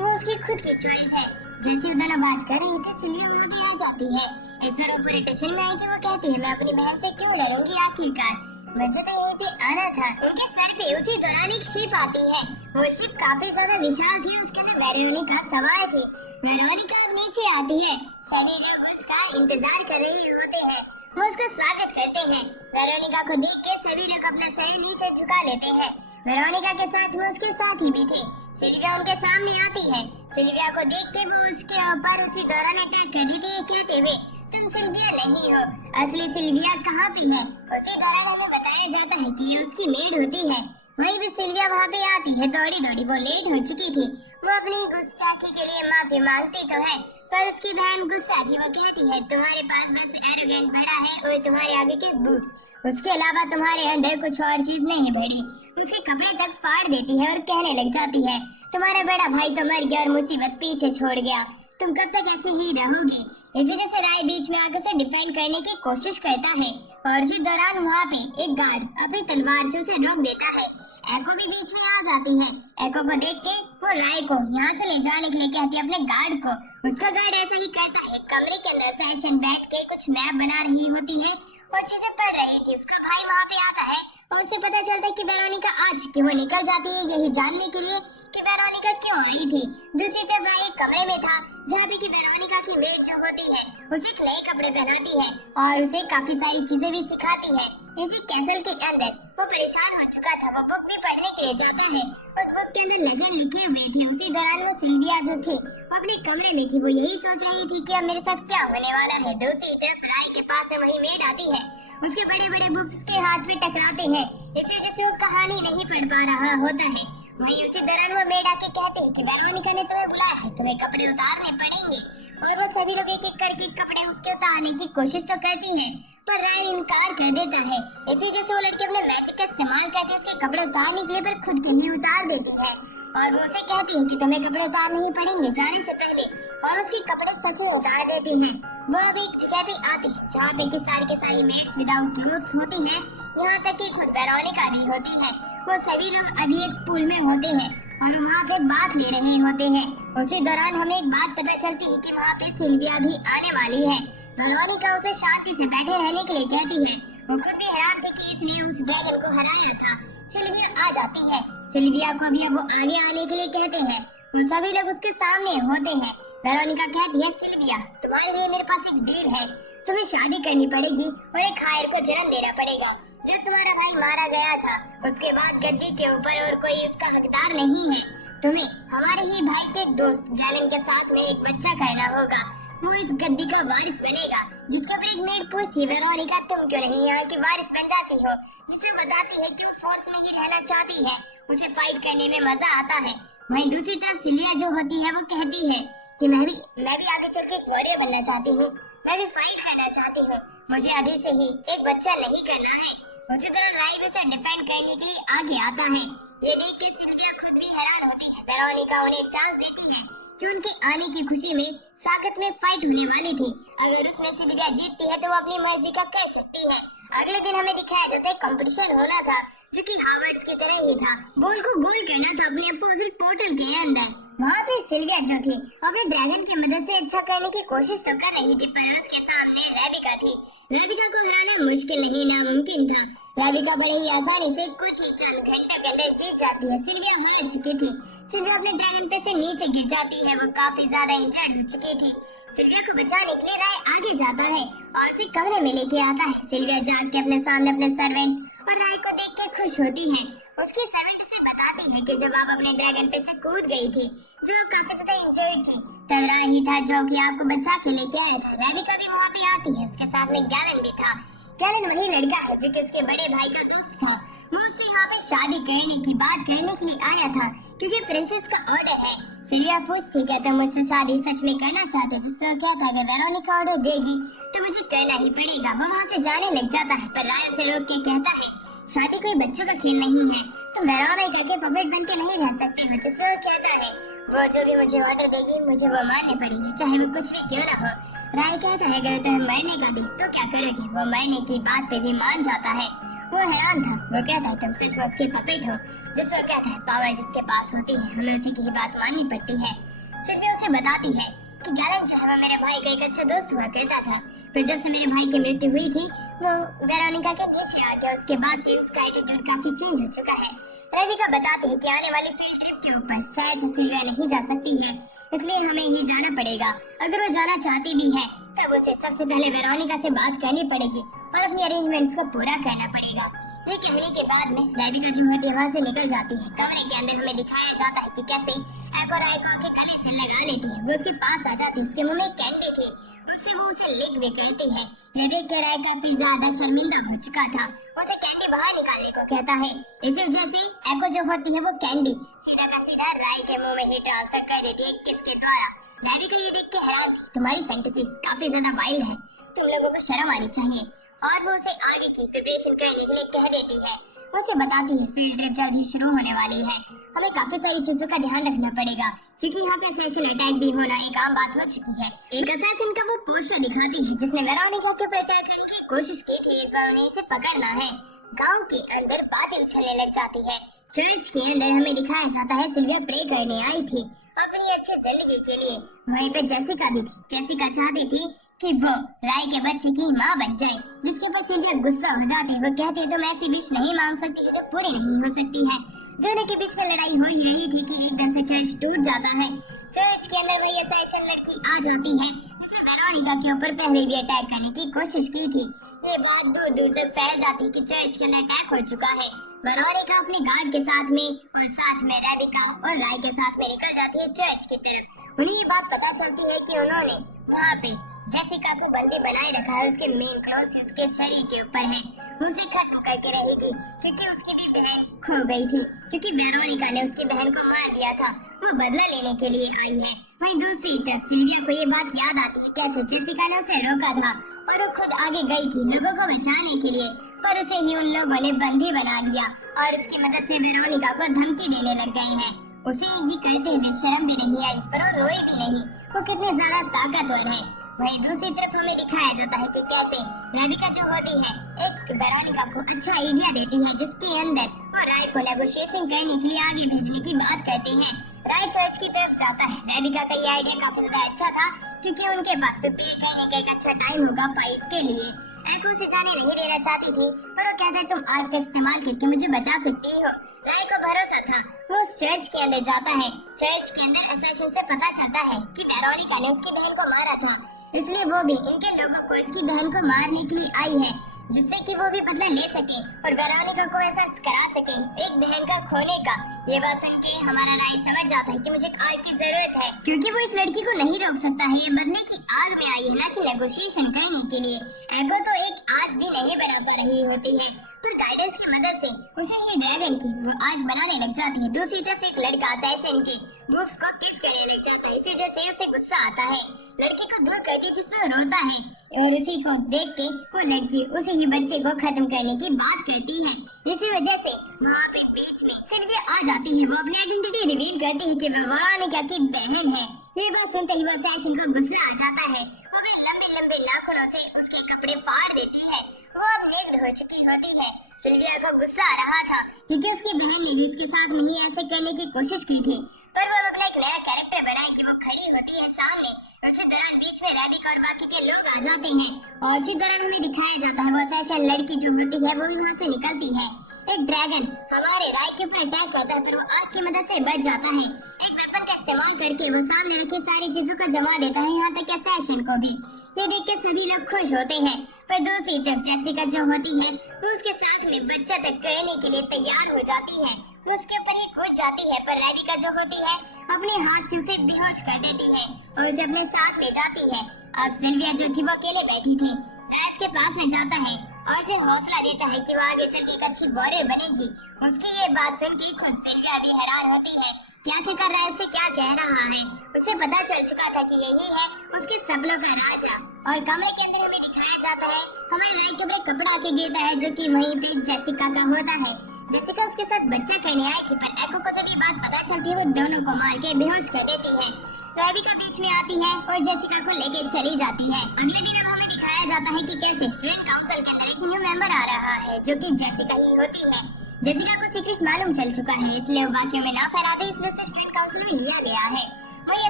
वो उसकी खुद की चॉइस है। जैसे वो दोनों बात कर रही थी सिल्विया वहाँ पे आ जाती है। इस बार वो पूरे टेंशन में आई कि वो कहती है मैं अपनी बहन से क्यों डरूंगी, आखिरकार मुझे तो यहीं पे आना था। उनके सर पे उसी दौरान एक शिप आती है। वो शिप काफी ज्यादा विशाल थी, उसके अंदर वेरोनिका सवार थी। वेरोनिका अब नीचे आती है, सभी लोग उसका इंतजार कर रहे होते हैं। वो उसका स्वागत करते हैं। वेरोनिका को देख के सभी लोग अपना सर नीचे झुका लेते हैं। वेरोनिका के साथ में उसके साथी भी थे। सिल्विया उनके सामने आती है। सिल्विया को देख के वो उसके ऊपर उसी दौरान अटैक कर देती है, कहते हुए तुम सिल्विया नहीं हो, असली सिल्विया कहाँ पे है। उसी दौरान हमें बताया जाता है कि ये उसकी मेड होती है। वहीं भी सिल्विया वहाँ पे आती है दौड़ी दौड़ी, वो लेट हो चुकी थी। वो अपनी गुस्ताखी के लिए माफी मांगती तो है, पर उसकी बहन गुस्सा थी। वो कहती है तुम्हारे पास बस एरोगेंट भरा है और तुम्हारे आगे के बूट्स, उसके अलावा तुम्हारे अंदर कुछ और चीज नहीं भरी। उसके कपड़े तक फाड़ देती है और कहने लग जाती है तुम्हारा बड़ा भाई तो मर गया और मुसीबत पीछे छोड़ गया, तुम कब तक ऐसे ही रहोगी। इस वजह से राय बीच में आकर उसे डिफेंड करने की कोशिश करता है और इसी दौरान वहाँ पे एक गार्ड अपनी तलवार से उसे रोक देता है। एको भी बीच में आ जाती है। एको को देख के वो राय को यहाँ से ले जाने के लिए कहती है अपने गार्ड को। उसका गार्ड ऐसा ही करता है। कमरे के अंदर फैशन बैठ के कुछ मैप बना रही होती है और चीजें पढ़ रही थी। उसका भाई वहाँ पे आता है और उसे पता चलता है कि वेरोनिका आ चुकी। वो निकल जाती है यही जानने के लिए कि वेरोनिका क्यों आई थी। दूसरी तरफ राय एक कमरे में था जहाँ पे कि वेरोनिका की मेड जो होती है उसे नए कपड़े पहनाती है और उसे काफी सारी चीजें भी सिखाती है। इसी कैसल के अंदर वो परेशान हो चुका था। वो बुक भी पढ़ने के लिए जाता है। उस बुक के अंदर नजर लिखे हुए थे। उसी दौरान वो सिल्विया जो थी वो अपने कमरे में थी। वो यही सोच रही थी कि अब मेरे साथ क्या होने वाला है। दूसरी तरफ राय के पास में वही मेड आती है। उसके बड़े बड़े बुक्स उसके हाथ में टकराते हैं, इस वजह से वो कहानी नहीं पढ़ पा रहा होता है। वही उसी दौरान वो मेड आके कहते हैं कि वेरोनिका ने तुम्हें बुलाया है, तुम्हें कपड़े उतारने पड़ेंगे। और वो सभी लोग एक एक करके कपड़े उसके उतारने की कोशिश तो करती है, पर राय इनकार कर देता है। इसी वजह से वो लड़की अपने मैजिक का इस्तेमाल करके उसके कपड़े उतारने के लिए पर खुद के ही उतार देती है और वो उसे कहती है कि तुम्हें कपड़े उतारने ही पड़ेंगे जाने से पहले, और उसके कपड़े सच में उतार देती है। वो अब एक जगह पे आती है जहाँ पे की सारी मेड्स विदाउट क्लोथ्स होती हैं, यहाँ तक कि खुद वेरोनिका भी होती है। वो सभी लोग अभी एक पूल में होते हैं और वहाँ पे बात ले रहे होते हैं। उसी दौरान हमें एक बात पता चलती है कि वहाँ पे सिल्विया भी आने वाली है। वेरोनिका उसे शांति से बैठे रहने के लिए कहती है। वो खुद भी हैरान थी कि इसने उस ड्रैगन को हराया था। सिल्विया आ जाती है। सिल्विया को भी अब वो आगे आने के लिए कहते हैं। वो सभी लोग उसके सामने होते हैं। वेरोनिका कहती है सिल्विया तुम्हारे लिए मेरे पास एक डील है, तुम्हें शादी करनी पड़ेगी और एक हायर को जन्म देना पड़ेगा। जब तुम्हारा भाई मारा गया था उसके बाद गद्दी के ऊपर और कोई उसका हकदार नहीं है। तुम्हें हमारे ही भाई के दोस्त गैलन के साथ में एक बच्चा करना होगा। वो इस गद्दी का वारिस बनेगा। जिसके पर एक मेड पूछती, वेरोनिका तुम क्यों नहीं यहाँ की वारिस बन जाती हो? जिसे बताती है कि वो फोर्स में ही रहना चाहती है, उसे फाइट करने में मजा आता है। वहीं दूसरी तरफ सिलिया जो होती है वो कहती है कि मैं भी आगे चल के एक वॉरियर बनना चाहती हूँ, मैं भी फाइट करना चाहती हूँ, मुझे अभी से ही एक बच्चा नहीं करना है। उसी तरह राय भी उसे डिफेंड करने के लिए आगे आता है। ये देख के सिल्विया खुद भी हैरान होती है। वेरोनिका उन्हें एक चांस देती है कि उनके आने की खुशी में साकत में फाइट होने वाली थी। अगर उसमें सिल्विया जीतती है तो वो अपनी मर्जी का कर सकती है। अगले दिन हमें दिखाया जाता है कंपटीशन होना था जो कि हार्वर्ड्स की तरह ही था। बॉल को गोल करना था अपने अपोजिट पोर्टल के अंदर। वहाँ पे सिल्विया जो थी अपने ड्रैगन की मदद से अच्छा करने की कोशिश तो कर रही थी, पर उसके सामने रेबिका थी। रेबिका को हराना मुश्किल नहीं नामुमकिन था। रेबिका बड़े ही आसानी से कुछ ही चंद घंटे के अंदर जीत जाती है। सिल्विया हार चुकी थी। सिल्विया अपने ड्रैगन पे से नीचे गिर जाती है। वो काफी ज्यादा इंजर्ड हो चुकी थी। सिल्विया को बचाने के लिए राय आगे जाता है और उसे कमरे में लेके आता है। सिल्विया जाके अपने सामने अपने सर्वेंट और राय को देख के खुश होती है। उसकी सर्वेंट से बताती है कि जब आप अपने ड्रैगन पे से कूद गई थी, जो काफी ज्यादा इंजर्ड थी, तब राय ही था जो कि आपको बचा के लेके आया था। रेबिका भी वहाँ पे आती है। उसके साथ में गैलन भी था। गैलन वही लड़का है जो कि उसके बड़े भाई का दोस्त था। वो उससे यहाँ पे शादी करने की बात करने के लिए आया था क्योंकि प्रिंसेस का ऑर्डर है। सिल्विया पूछती क्या तुम मुझसे शादी सच में करना चाहते हो? जिस पर क्या था, अगर वेरोनिका ऑर्डर देगी तो मुझे करना ही पड़ेगा। वो वहाँ से जाने लग जाता है, पर राय उसे रोक के कहता है शादी कोई बच्चों का खेल नहीं है, तुम वेरोनिका के पपेट बन के नहीं रह सकते हो। जिस पर वो कहता है वो जो भी मुझे ऑर्डर देगी मुझे वो मारने पड़ेगी, चाहे वो कुछ भी क्यों न हो। राय कहता है अगर तुम्हें मरने का दे तो क्या करोगे? वो मरने की बात पे भी मान जाता है। वो हैरान था। वो कहता है तुम सच में उसके पपेट हो। जिसको कहता है पावर जिसके पास होती है हमें उसी की बात माननी पड़ती है। सिल्विया उसे बताती है कि गैलन जो है वो मेरे भाई का एक अच्छा दोस्त हुआ करता था, फिर जब से मेरे भाई की मृत्यु हुई थी वो वेरोनिका के नीचे आ गया। उसके बाद से उसका एटीट्यूड काफी चेंज हो चुका है। रेबिका बताती है कि आने वाली फील्ड ट्रिप के ऊपर शायद सिल्विया नहीं जा सकती है, इसलिए हमें ही जाना पड़ेगा। अगर वो जाना चाहती भी है तब उसे सबसे पहले वेरोनिका से बात करनी पड़ेगी और अपनी अरेंजमेंट्स को पूरा करना पड़ेगा। ये कहने के बाद में रेबिका जो है वहाँ से निकल जाती है। कमरे के अंदर हमें दिखाया जाता है कि कैसे एको राय को आके गले से लगा लेती है। वो उसके पास आ जाती है। उसके मुंह में कैंडी थी, उससे वो उसे लिक भी कहती है। ये देख कर राय काफी ज्यादा शर्मिंदा हो चुका था। उसे कैंडी बाहर निकालने को कहता है। इसी वजह से एको जो होती है वो कैंडी सीधा का सीधा राय के मुंह में ही ट्रांसफर कर देती है किसके द्वारा। रेबिका ये देख के हैरान थी। तुम्हारी फैंटेसीज काफी ज्यादा वाइल्ड है, तुम लोगों को शर्म आनी चाहिए। और वो उसे आगे की प्रिपरेशन करने के लिए कह देती है। उसे बताती है फील्ड ट्रिप जल्द ही शुरू होने वाली है, हमें काफी सारी चीजों का ध्यान रखना पड़ेगा क्योंकि यहाँ पे फैशन अटैक भी होना एक आम बात हो चुकी है। एक असैसिन का वो पोस्टर दिखाती है जिसने वेरोनिका के ऊपर अटैक करने की कोशिश की थी। इस बार उन्हें इसे पकड़ना है। गाँव के अंदर बातें उछलने लग जाती है। चर्च के अंदर हमें दिखाया जाता है सिल्विया प्रे करने आई थी अपनी अच्छी जिंदगी के लिए। वहीं पे जेसिका भी थी। जेसिका चाहती थी कि वो राय के बच्चे की माँ बन जाए, जिसके पर सिल्विया गुस्सा हो जाती है। वो कहती है तुम ऐसी विश नहीं मांग सकती है जो पूरी नहीं हो सकती है। दोनों के बीच में लड़ाई हो ही रही थी कि एकदम से चर्च टूट जाता है। चर्च के अंदर वही असैसिन लड़की आ जाती है जिसने वेरोनिका के ऊपर पहले भी अटैक करने की कोशिश की थी। ये बात दूर दूर तक फैल जाती है कि चर्च के अंदर अटैक हो चुका है। वेरोनिका अपने गार्ड के साथ में और साथ में रेबिका और राय के साथ में निकल जाती है चर्च की तरफ। उन्हें ये बात पता चलती है कि उन्होंने वहाँ पे जेसिका को बंदी बनाए रखा है। उसके मेन क्लोज उसके शरीर के ऊपर है, उसे खत्म करके रहेगी क्योंकि उसकी भी बहन खो गई थी क्योंकि वेरोनिका ने उसकी बहन को मार दिया था। वो बदला लेने के लिए आई है। वहीं दूसरी तरफ सिल्विया को ये बात याद आती है कैसे जेसिका ने उसे रोका था और वो खुद आगे गई थी लोगों को बचाने के लिए, पर उसे ही उन लोगों ने बंदी बना लिया और उसकी मदद से वेरोनिका को धमकी देने लग गए हैं। उसे ये करते हुए शर्म भी नहीं आई, पर वो रोई भी नहीं। वो कितनी ज्यादा ताकतवर है। वहीं दूसरी तरफ हमें दिखाया जाता है कि कैसे रेबिका जो होती है एक वेरोनिका को अच्छा आइडिया देती है जिसके अंदर वो राय को नेगोशिएशन करने के लिए आगे भेजने की बात करते हैं। राय चर्च की तरफ जाता है। रेबिका का ये आइडिया काफी ज्यादा अच्छा था क्योंकि उनके पास प्रिपेयर करने का एक अच्छा टाइम होगा फाइट के लिए। एको से जाने नहीं देना चाहती थी, पर वो कहता है तुम आग का इस्तेमाल करके मुझे बचा सकती हो। राय को भरोसा था। वो उस चर्च के अंदर जाता है। चर्च के अंदर असैसिन से पता चलता है कि वेरोनिका ने उसकी बहन को मारा था, इसलिए वो भी इनके लोगों को इसकी बहन को मारने के लिए आई है। जिससे कि वो भी बदला ले सके और वेरोनिका को एहसास करा सके एक बहन का खोने का। ये बात सुन के हमारा राय समझ जाता है कि मुझे आग की जरूरत है, क्योंकि वो इस लड़की को नहीं रोक सकता है। ये बदले की आग में आई है, ना कि नेगोशिएशन करने के लिए। एको तो एक आग भी नहीं बना पा रही होती है, पर गाइडेंस की मदद से उसे ही ड्रैगन की वो आग बनाने लग जाती है। दूसरी तरफ एक लड़का पैशन की बूब्स को किस करने लग जाता है, इसी वजह से उसे गुस्सा आता है। लड़की को दूर करती है जिसमें वो रोता है और उसी को देख के वो लड़की उसी ही बच्चे को खत्म करने की बात करती है। इसी वजह से वहाँ पे बीच में सिल्विया आ जाती है। वो अपनी आइडेंटिटी रिवील करती है कि वो वेरोनिका की बहन है। ये बात सुनते ही वो फैशन को गुस्सा आ जाता है। वो भी लंबे लंबे नाखूनों से उसके कपड़े फाड़ देती है। वो अब नेक्ड हो चुकी होती है। सिल्विया को गुस्सा आ रहा था क्योंकि उसकी बहन ने भी उसके साथ नहीं ऐसे करने की कोशिश की थी, पर वो अपना एक नया कैरेक्टर बनाए कि वो खड़ी होती है सामने। उसी दौरान बीच में रेबिका और बाकी के लोग आ जाते हैं और इसी दौरान हमें दिखाया जाता है वो फैशन लड़की जो होती है वो भी वहाँ से निकलती है। एक ड्रैगन हमारे राय के ऊपर अटैक करता है, पर वो आग की मदद से बच जाता है। एक वेपन का इस्तेमाल करके वो सामने रखी सारी चीजों को जमा देता है, यहाँ तक कि फैशन को भी। ये देख के सभी लोग खुश होते हैं, पर दूसरी तरफ जेसिका जो होती है वो उसके साथ में बच्चा तक करने के लिए तैयार हो जाती है। वो उसके ऊपर ही कूद जाती है, पर रेबिका जो होती है अपने हाथ से उसे बेहोश कर देती है और उसे अपने साथ ले जाती है। अब सिल्विया जो थी वो अकेले बैठी थी। एस के पास में जाता है और उसे हौसला देता है कि वो आगे चल के एक अच्छी वॉरियर बनेगी। उसकी ये बात सुन के खुद सिल्विया भी हैरान होती है। क्या कर रहा है, उसे क्या कह रहा है। उसे पता चल चुका था कि यही है उसके सपनों का राजा। और कमरे के अंदर भी दिखाया जाता है हमारे राय के ऊपर कपड़ा आके गिरता है जो कि वहीं पे जेसिका का होता है। जेसिका उसके साथ बच्चा करने आई थी, पर एको को जब ये बात पता चलती है वो दोनों को मार के बेहोश कर देती है। रेबिका बीच में आती है और जेसिका को लेके चली जाती है। अगले दिन अब हमें दिखाया जाता है कि कैसे स्टूडेंट काउंसिल के अंदर एक न्यू मेंबर आ रहा है जो कि जेसिका ही होती है। जेसिका को सीक्रेट मालूम चल चुका है, इसलिए वो बाकियों में ना फैलाते, इसलिए उसे स्टूडेंट काउंसिल में लिया गया है। और ये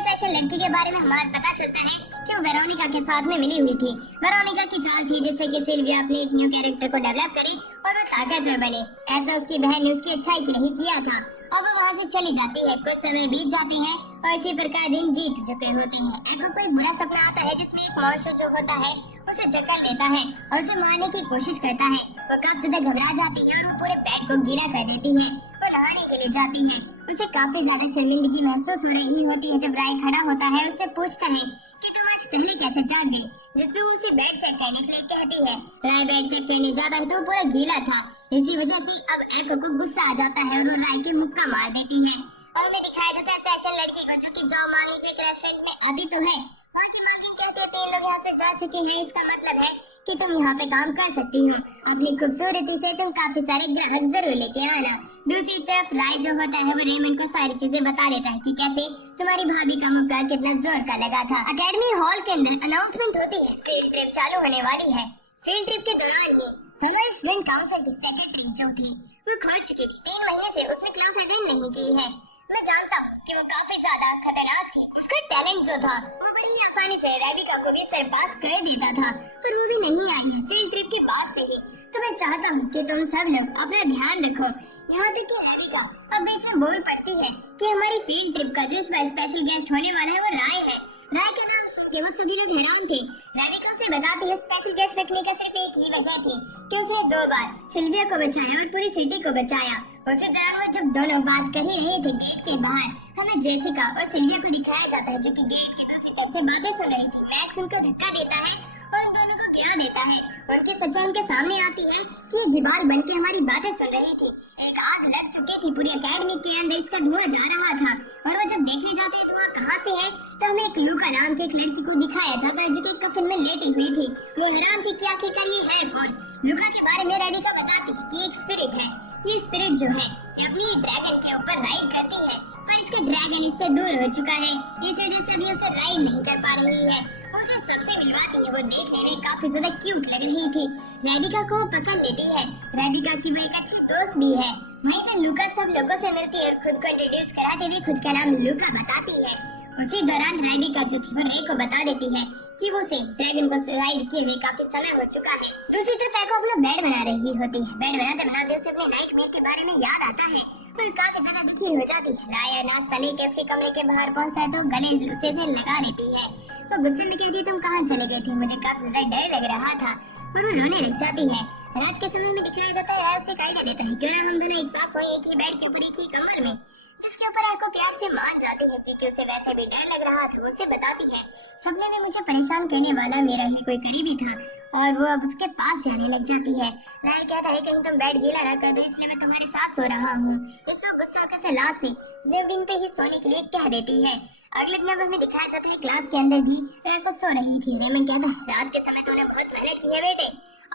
फैशन लड़की के बारे में हमें पता चलता है कि वो वेरोनिका के साथ में मिली हुई थी। वेरोनिका की चाल थी जिससे कि सिल्विया अपने एक न्यू कैरेक्टर को डेवलप करे और वो ताकतवर बने। ऐसा उसकी बहन ने उसकी अच्छाई के लिए किया था। अब वो वहाँ से चली जाती है। कुछ समय बीत जाते हैं और इसी प्रकार दिन बीत चुके होते हैं। एको को एक बुरा सपना आता है जिसमें एक मॉन्स्टर जो होता है उसे जकड़ लेता है और उसे मारने की कोशिश करता है। वो काफी ज्यादा घबरा जाती है और वो पूरे पेट को गीला कर देती है। वो नहाने के लिए जाती है। उसे काफी ज्यादा शर्मिंदगी महसूस हो रही होती है जब राय खड़ा होता है। उससे पूछता है कि तुम आज पहले कैसे जान गई, जिसमें वो उसे बेड चेक करने के लिए कहती है। राय बेड चेक करने जाता है तो वो पूरा गीला था। इसी वजह से अब एको को गुस्सा आ जाता है और वो राय के मुक्का मार देती है। और में दिखाया जाता है फैशन लड़की को जो कि जॉब मांगने के रेस्टोरेंट में आती तो है। बाकी कहते हैं 3 लोग यहाँ से जा चुके हैं, इसका मतलब है कि तुम यहाँ पे काम कर सकती हो। अपनी खूबसूरती से तुम काफी सारे ग्राहक जरूर लेके आना। दूसरी तरफ राय जो होता है वो रेमंड को सारी चीजें बता देता है कि कैसे तुम्हारी भाभी का मुक्का कितना जोर का लगा था। अकेडमी हॉल के अंदर अनाउंसमेंट होती है, फील्ड ट्रिप चालू होने वाली है। फील्ड ट्रिप के दौरान ही हमारे स्टूडेंट काउंसिल की सेक्रेटरी जो थी वो खो चुकी थी। 3 महीने से उसने क्लास अटेंड नहीं की है। मैं जानता हूँ कि वो काफी ज्यादा खतरनाक थी। उसका टैलेंट जो था वो बड़ी आसानी से रेबिका को भी सरपास कर देता था, पर वो भी नहीं आई है फील्ड ट्रिप के बाद से ही। तो मैं चाहता हूँ कि तुम सब लोग अपना ध्यान रखो। यहाँ तक कि रेबिका अब बीच में बोल पड़ती है कि हमारी फील्ड ट्रिप का जो स्पेशल गेस्ट होने वाला है वो राय है। राय के नाम सुन के वो सभी लोग हैरान थे। रेबिका से बताती है स्पेशल गेस्ट रखने का सिर्फ एक ही वजह थी कि उसने 2 बार सिल्विया को बचाया और पूरी सिटी को बचाया। उसी दौरान वो जब दोनों बात कर ही रहे थे गेट के बाहर, हमें जेसिका और सिल्विया को दिखाया जाता है जो कि गेट की दूसरी तरफ से बातें सुन रही थी। मैक्स उनको धक्का देता है और उन दोनों को गिरा देता है। उनकी सच्चाई उनके सामने आती है कि ये दीवार बन के हमारी बातें सुन रही थी। एक आग लग चुकी थी पूरी अकेडमी के अंदर, इसका धुआं जा रहा था। और वो जब देखने जाते हैं धुआं कहाँ से है तो हमें एक लूका नाम की एक लड़की को दिखाया जाता है जो कि कफन में लेटी हुई थी। वो हैरान थी कि आखिरकार ये है कौन। लूका के बारे में रेबिका बताती है कि एक स्पिरिट है। ये स्पिरिट जो है ये अपनी ड्रैगन के ऊपर राइड करती है, पर इसका ड्रैगन इससे दूर हो चुका है। इस वजह से अभी उसे राइड नहीं कर पा रही है। उसे सबसे मिलवाती है। वो देखने में काफी ज्यादा क्यूट लग रही थी। रेबिका को पकड़ लेती है। रेबिका की वो एक अच्छी दोस्त भी है। वहीं पे लूका सब लोगों से मिलती है और खुद को इंट्रोड्यूस कराते हुए खुद का नाम लूका बताती है। उसी दौरान रेबिका जो थी वो रे को बता देती है कि वो से ड्रैगन को राइड किए हुए काफी समय हो चुका है। दूसरी तरफ एको अपना बेड बना रही होती है। बेड बनाते उसे अपने नाइटमेयर के बारे में याद आता है। वो काफी ज्यादा दुखी हो जाती है। राय नाश्ता लेके उसके कमरे के बाहर पहुंचा तो गले गुस्से से लगा लेती है। तो गुस्से में कहती तुम कहाँ चले गए थे, मुझे काफी ज्यादा डर लग रहा था। और वो रोने लग जाती है। रात के समय में दिखाया जाता है राज से एक आइडिया देता है, क्यों ना हम दोनों एक साथ सोएं एक ही बेड के ऊपर एक ही कमरे में, जिसके ऊपर आपको प्यार से मान जाती है क्योंकि उसे वैसे भी डर लग रहा था। उसे बताती है सपने में मुझे परेशान करने वाला मेरा ही कोई करीबी था और वो अब उसके पास जाने लग जाती है। राय कहता है कहीं तुम बेड गीला ना कर दो इसलिए मैं तुम्हारे साथ सो रहा हूँ। इस वक्त गुस्सा होकर से लाश से जमीन पे ही सोने के लिए कह देती है। अगले दिन में दिखाया जाता है क्लास के अंदर भी राय सो रही थी। रेमन कहता है रात के समय तूने बहुत मेहनत की है बेटे,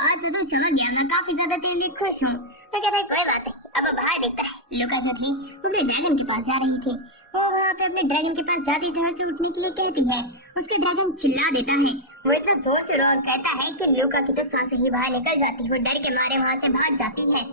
आज तो तू चला गया, मैं काफी ज्यादा तेरे लिए खुश हूँ। वो कहता है कोई बात नहीं। अब बाहर देखता है लुका जो थी वो अपने ड्रैगन के पास जा रही थी। वो वहाँ पे अपने ड्रैगन के पास जाती है, उसे उठने के लिए कहती है। उसके ड्रैगन चिल्ला देता है, वो इतना जोर से रोर कहता है कि लुका की तो सांसें ही बाहर निकल जाती है। वो डर के मारे वहाँ से भाग जाती है।